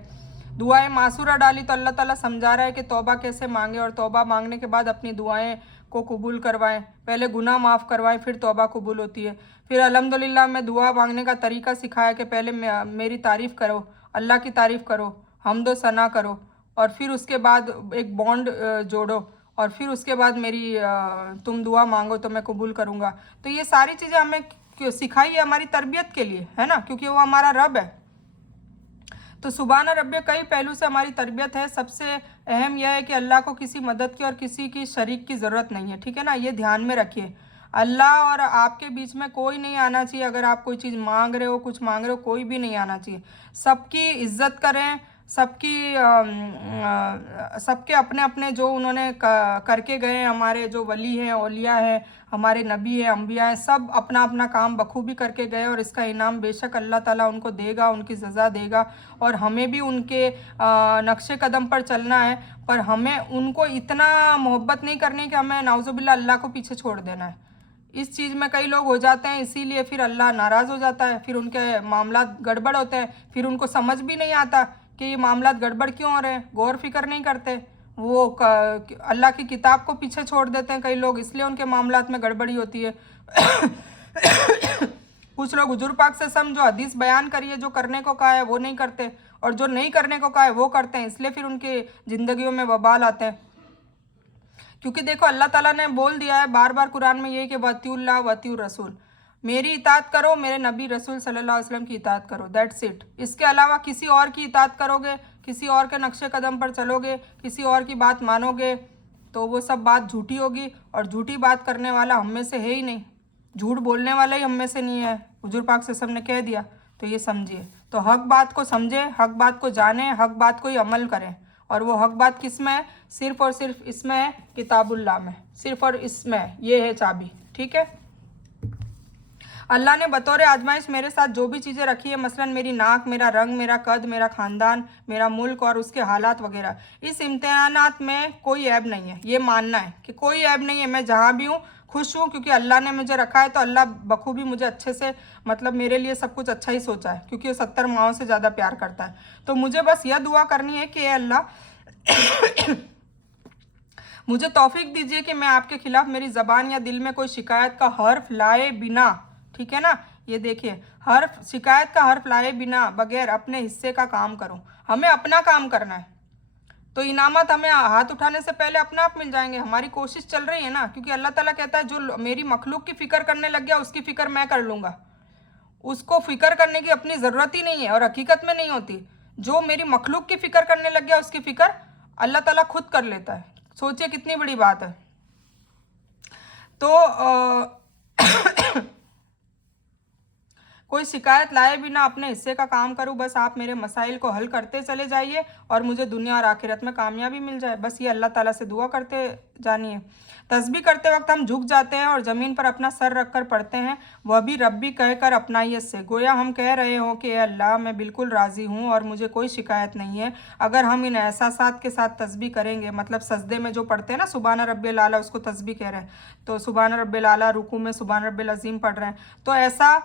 दुआएं मासूरा डाली तो अल्लाह ताला समझा रहा है कि तौबा कैसे मांगे और तौबा मांगने के बाद अपनी दुआएं को कबूल करवाएं। पहले गुनाह माफ़ करवाएं फिर तौबा कबूल होती है। फिर अल्हम्दुलिल्लाह में दुआ मांगने का तरीका सिखाया कि पहले मेरी तारीफ़ करो, अल्लाह की तारीफ़ करो, हम्दो सना करो और फिर उसके बाद एक बॉन्ड जोड़ो और फिर उसके बाद मेरी तुम दुआ मांगो तो मैं कबूल करूँगा। तो ये सारी चीज़ें हमें क्यों सिखाई है? हमारी तरबियत के लिए है ना, क्योंकि वो हमारा रब है। तो सुभान रब्बे कई पहलू से हमारी तरबियत है। सबसे अहम यह है कि अल्लाह को किसी मदद की और किसी की शरीक की ज़रूरत नहीं है, ठीक है ना, ये ध्यान में रखिए। अल्लाह और आपके बीच में कोई नहीं आना चाहिए। अगर आप कोई चीज़ मांग रहे हो, कुछ मांग रहे हो, कोई भी नहीं आना चाहिए। सबकी इज्जत करें, सबके अपने अपने जो उन्होंने करके गए, हमारे जो वली हैं, औलिया हैं, हमारे नबी हैं, अम्बिया हैं, सब अपना अपना काम बखूबी करके गए और इसका इनाम बेशक अल्लाह ताला उनको देगा, उनकी सज़ा देगा। और हमें भी उनके नक्शे कदम पर चलना है, पर हमें उनको इतना मोहब्बत नहीं करनी कि हमें नाउज़ुबिल्लाह अल्लाह को पीछे छोड़ देना है। इस चीज़ में कई लोग हो जाते हैं, इसीलिए फिर अल्लाह नाराज़ हो जाता है, फिर उनके मामला गड़बड़ होते हैं, फिर उनको समझ भी नहीं आता कि ये मामला गड़बड़ क्यों हो रहे हैं, गौर फिक्र नहीं करते, वो अल्लाह की किताब को पीछे छोड़ देते हैं कई लोग, इसलिए उनके मामलात में गड़बड़ी होती है। कुछ लोग हुजूर पाक से जो हदीस बयान करिए, जो करने को कहा है वो नहीं करते और जो नहीं करने को कहा है वो करते हैं, इसलिए फिर उनकी ज़िंदगियों में वबाल आते हैं। क्योंकि देखो अल्लाह ताला ने बोल दिया है बार बार कुरान में ये कि वतीउल्लाह वतीउर रसूल, मेरी इताअत करो, मेरे नबी रसूल सल्लल्लाहु अलैहि वसल्लम की इताअत करो, दैट्स इट। इसके अलावा किसी और की इताअत करोगे, किसी और के नक्शे कदम पर चलोगे, किसी और की बात मानोगे तो वो सब बात झूठी होगी और झूठी बात करने वाला हम में से है ही नहीं, झूठ बोलने वाला ही हम में से नहीं है, हुजूर पाक से सबने कह दिया। तो ये समझिए, तो हक बात को समझें, हक बात को जानें, हक बात को ही अमल करें। और वो हक बात किस में है? सिर्फ़ और सिर्फ इसमें है, किताबुल्लाह में, सिर्फ और इसमें, ये है चाबी, ठीक है। अल्लाह ने बतौर आजमाइश मेरे साथ जो भी चीज़ें रखी है, मसलन मेरी नाक, मेरा रंग, मेरा कद, मेरा ख़ानदान, मेरा मुल्क और उसके हालात वगैरह, इस इम्तिहानात में कोई ऐब नहीं है। ये मानना है कि कोई ऐब नहीं है, मैं जहाँ भी हूँ खुश हूँ क्योंकि अल्लाह ने मुझे रखा है। तो अल्लाह बखूबी मुझे अच्छे से, मतलब मेरे लिए सब कुछ अच्छा ही सोचा है, क्योंकि वो 70 माओं से ज़्यादा प्यार करता है। तो मुझे बस यह दुआ करनी है कि अल्लाह मुझे तौफीक दीजिए कि मैं आपके खिलाफ मेरी ज़बान या दिल में कोई शिकायत का हर्फ लाए बिना, ठीक है ना, ये देखिए, हर्फ, शिकायत का हर्फ लाए बिना बगैर अपने हिस्से का काम करूं। हमें अपना काम करना है, तो इनामत हमें हाथ उठाने से पहले अपना आप मिल जाएंगे। हमारी कोशिश चल रही है ना, क्योंकि अल्लाह ताला कहता है जो मेरी मखलूक की फ़िक्र करने लग गया उसकी फ़िक्र मैं कर लूँगा। उसको फ़िक्र करने की अपनी ज़रूरत ही नहीं है और हकीकत में नहीं होती। जो मेरी मखलूक की फ़िक्र करने लग गया उसकी फ़िक्र अल्लाह ताला खुद कर लेता है। सोचिए कितनी बड़ी बात है। तो कोई शिकायत लाए बिना अपने हिस्से का काम करूं, बस आप मेरे मसाइल को हल करते चले जाइए और मुझे दुनिया और आखिरत में कामयाबी मिल जाए। बस ये अल्लाह ताला से दुआ करते जानिए। तस्बीह करते वक्त हम झुक जाते हैं और ज़मीन पर अपना सर रखकर पढ़ते हैं, वह भी रब्बी कहकर अपनाइयत से, गोया हम कह रहे हो कि अल्लाह मैं बिल्कुल राज़ी हूँ और मुझे कोई शिकायत नहीं है। अगर हम इन एहसासात के साथ तस्बीह करेंगे, मतलब सजदे में जो पढ़ते हैं ना सुभान रब्बिल आला, उसको तस्बीह कह रहे हैं, तो सुभान रब्बिल आला, रुकू में सुभान रब्बिल अज़ीम पढ़ रहे हैं, तो ऐसा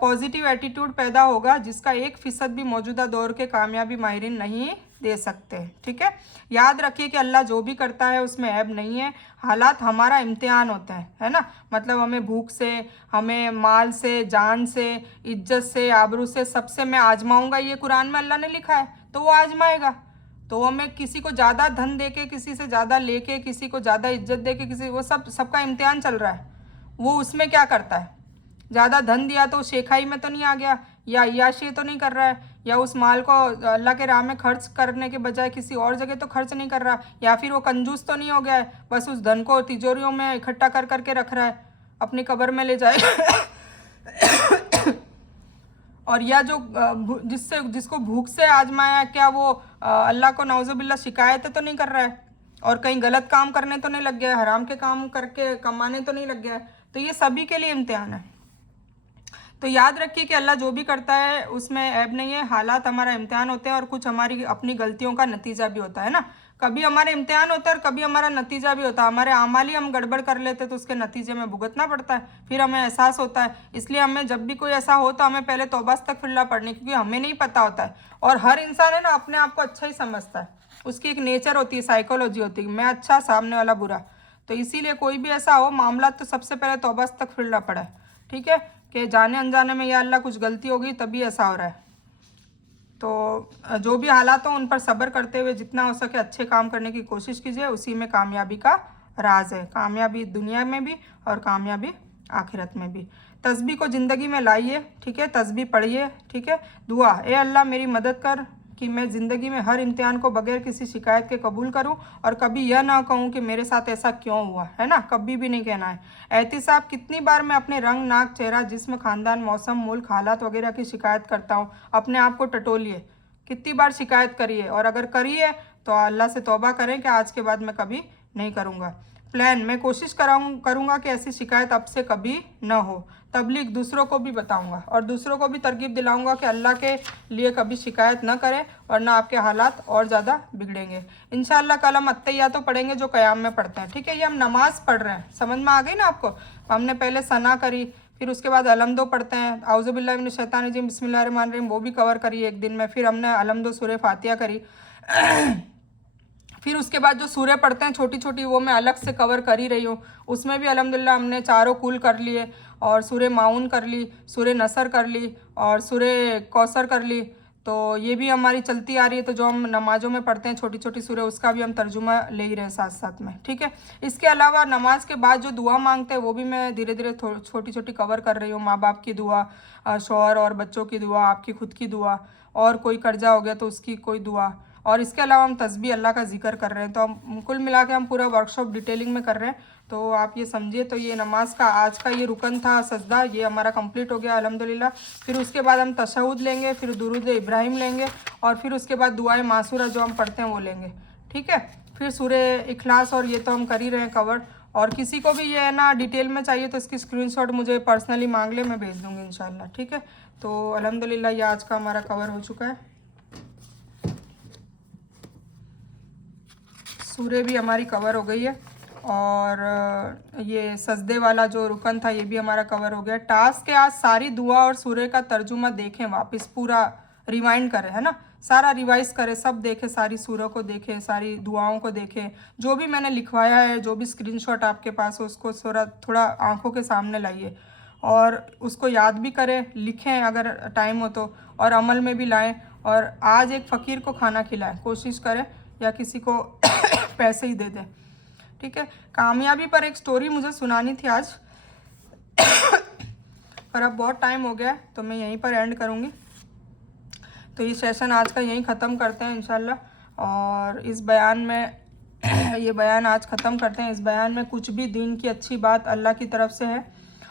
पॉजिटिव एटीट्यूड पैदा होगा जिसका 1% भी मौजूदा दौर के कामयाबी माहिरीन नहीं दे सकते, ठीक है। याद रखिए कि अल्लाह जो भी करता है उसमें ऐब नहीं है। हालात हमारा इम्तिहान होता है ना, मतलब हमें भूख से, हमें माल से, जान से, इज्जत से, आबरू से, सबसे मैं आजमाऊंगा, ये कुरान में अल्लाह ने लिखा है, तो वो आजमाएगा। तो हमें किसी को ज़्यादा धन दे के, किसी से ज़्यादा लेके, किसी को ज़्यादा इज्जत दे के, किसी, वो सबका इम्तिहान चल रहा है। वो उसमें क्या करता है, ज़्यादा धन दिया तो शेखाई में तो नहीं आ गया, या अय्याशी तो नहीं कर रहा है, या उस माल को अल्लाह के राह में खर्च करने के बजाय किसी और जगह तो खर्च नहीं कर रहा, या फिर वो कंजूस तो नहीं हो गया है, बस उस धन को तिजोरियों में इकट्ठा कर करके रख रहा है, अपनी कब्र में ले जाए। और या जो जिसको भूख से आजमाया, क्या वो अल्लाह को नाउज़ुबिल्लाह शिकायतें तो नहीं कर रहा है और कहीं गलत काम करने तो नहीं लग गया है, हराम के काम करके कमाने तो नहीं लग गया है। तो ये सभी के लिए इम्तिहान है। तो याद रखिए कि अल्लाह जो भी करता है उसमें ऐब नहीं है। हालात हमारा इम्तिहान होते हैं और कुछ हमारी अपनी गलतियों का नतीजा भी होता है ना। कभी हमारे इम्तिहान होता है और कभी हमारा नतीजा भी होता है। हमारे आमाली हम गड़बड़ कर लेते तो उसके नतीजे में भुगतना पड़ता है, फिर हमें एहसास होता है। इसलिए हमें जब भी कोई ऐसा हो तो हमें पहले तौबा अस्तगफिरुल्लाह पढ़नी, क्योंकि हमें नहीं पता होता है। और हर इंसान है ना अपने आप को अच्छा ही समझता है, उसकी एक नेचर होती है, साइकोलॉजी होती है, मैं अच्छा सामने वाला बुरा। तो इसीलिए कोई भी ऐसा हो मामला तो सबसे पहले तौबा अस्तगफिरुल्लाह पढ़े, ठीक है, कि जाने अनजाने में या अल्लाह कुछ गलती हो गई तभी ऐसा हो रहा है। तो जो भी हालात हो उन पर सब्र करते हुए जितना हो सके अच्छे काम करने की कोशिश कीजिए, उसी में कामयाबी का राज है, कामयाबी दुनिया में भी और कामयाबी आखिरत में भी। तस्बीह को ज़िंदगी में लाइए, ठीक है, तस्बीह पढ़िए, ठीक है। दुआ, ए अल्लाह मेरी मदद कर कि मैं ज़िंदगी में हर इम्तिहान को बगैर किसी शिकायत के कबूल करूं और कभी यह ना कहूं कि मेरे साथ ऐसा क्यों हुआ, है ना, कभी भी नहीं कहना है। एहतिसाब, कितनी बार मैं अपने रंग, नाक, चेहरा, जिस्म, खानदान, मौसम, मुल्क, हालात वगैरह की शिकायत करता हूँ। अपने आप को टटोलिए, कितनी बार शिकायत करिए, और अगर करिए तो अल्लाह से तौबा करें कि आज के बाद मैं कभी नहीं करूँगा। प्लान, मैं कोशिश करूँगा कि ऐसी शिकायत अब से कभी ना हो। तबलीग, दूसरों को भी बताऊंगा और दूसरों को भी तरकीब दिलाऊंगा कि अल्लाह के लिए कभी शिकायत ना करें, वरना आपके हालात और ज़्यादा बिगड़ेंगे। इंशाअल्लाह कल हम अत्तहियातो पढ़ेंगे जो क़याम में पढ़ते हैं, ठीक है। ये हम नमाज पढ़ रहे हैं, समझ में आ गई ना आपको। हमने पहले सना करी, फिर उसके बाद अलमदो पढ़ते हैं, आउज़ु बिल्लाहि मिनश शैतानिर रजीम बिस्मिल्लाहिर रहमानिर रहीम, वो भी कवर करी एक दिन में। फिर हमने अलमदो सूरह फातिहा करी। फिर उसके बाद जो सूरह पढ़ते हैं छोटी छोटी, वो मैं अलग से कवर कर ही रही हूँ। उसमें भी अल्हम्दुलिल्लाह हमने चारों कुल कर लिए, और सूरह माउन कर ली, सूरह नसर कर ली, और सूरह कौसर कर ली। तो ये भी हमारी चलती आ रही है। तो जो हम नमाज़ों में पढ़ते हैं छोटी छोटी सूरह, उसका भी हम तर्जुमा ले ही रहे हैं साथ साथ में, ठीक है। इसके अलावा नमाज के बाद जो दुआ मांगते हैं वो भी मैं धीरे धीरे छोटी छोटी कवर कर रही हूँ। माँ बाप की दुआ, शौहर और बच्चों की दुआ, आपकी खुद की दुआ, और कोई कर्जा हो गया तो उसकी कोई दुआ, और इसके अलावा हम तस्बीह अल्लाह का जिक्र कर रहे हैं। तो हम कुल मिला के हम पूरा वर्कशॉप डिटेलिंग में कर रहे हैं। तो आप ये समझिए, तो ये नमाज का आज का ये रुकन था सजदा, ये हमारा कंप्लीट हो गया अल्हम्दुलिल्लाह। फिर उसके बाद हम तशहुद लेंगे, फिर दुरूद इब्राहिम लेंगे, और फिर उसके बाद दुआए मासूरा जो हम पढ़ते हैं वो लेंगे, ठीक है। फिर सूरह इखलास, और ये तो हम कर ही रहे हैं कवर। और किसी को भी ये है ना डिटेल में चाहिए तो इसकी स्क्रीनशॉट मुझे पर्सनली मांग ले, मैं भेज दूँगी इंशाल्लाह, ठीक है। तो अल्हम्दुलिल्लाह ये आज का हमारा कवर हो चुका है। सूरह भी हमारी कवर हो गई है, और ये सजदे वाला जो रुकन था ये भी हमारा कवर हो गया। टास्क है आज सारी दुआ और सूरह का तर्जुमा देखें, वापस पूरा रिवाइंड करें, है ना, सारा रिवाइज करें, सब देखें, सारी सूरह को देखें, सारी दुआओं को देखें, जो भी मैंने लिखवाया है, जो भी स्क्रीनशॉट आपके पास हो उसको थोड़ा आंखों के सामने लाइए, और उसको याद भी करें, लिखें अगर टाइम हो तो, और अमल में भी लाएं। और आज एक फ़कीर को खाना खिलाएं, कोशिश करें, या किसी को पैसे ही दे दें, ठीक है। कामयाबी पर एक स्टोरी मुझे सुनानी थी आज पर अब बहुत टाइम हो गया है तो मैं यहीं पर एंड करूँगी। तो ये सेशन आज का यहीं ख़त्म करते हैं इंशाल्लाह। और इस बयान में ये बयान आज ख़त्म करते हैं। इस बयान में कुछ भी दीन की अच्छी बात अल्लाह की तरफ से है,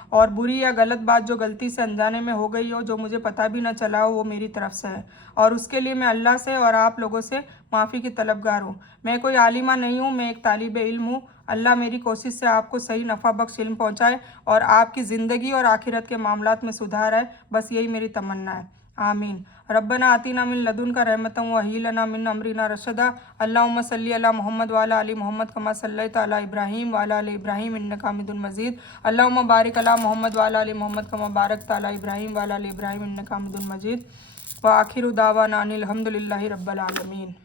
और बुरी या गलत बात जो गलती से अनजाने में हो गई हो, जो मुझे पता भी ना चला हो, वो मेरी तरफ से है, और उसके लिए मैं अल्लाह से और आप लोगों से माफ़ी की तलबगार हूँ। मैं कोई आलिमा नहीं हूँ, मैं एक तालिब इल्म हूँ। अल्लाह मेरी कोशिश से आपको सही नफ़ा बख्श इल्म पहुँचाए और आपकी ज़िंदगी और आखिरत के मामलात में सुधार आए, बस यही मेरी तमन्ना है। आमीन। रब्बना आतिना मिन लदुनका रहमतन व हय्यि लना मिन अमरिना रशदा। अल्लाहुम्मा सल्लि अला मुहम्मद व अला आलि मुहम्मद कमा सल्लैता अला इब्राहीम व अला आलि इब्राहीम इन्नका हमीदुम मजीद। अल्लाहुम्मा बारिक अला मुहम्मद व अला आलि मुहम्मद कमा बारकता अला इब्राहीम व अला आलि इब्राहीम इन्नका हमीदुम मजीद। व आखिरु दावाना अनिल हम्दुलिल्लाहि रब्बिल आलमीन।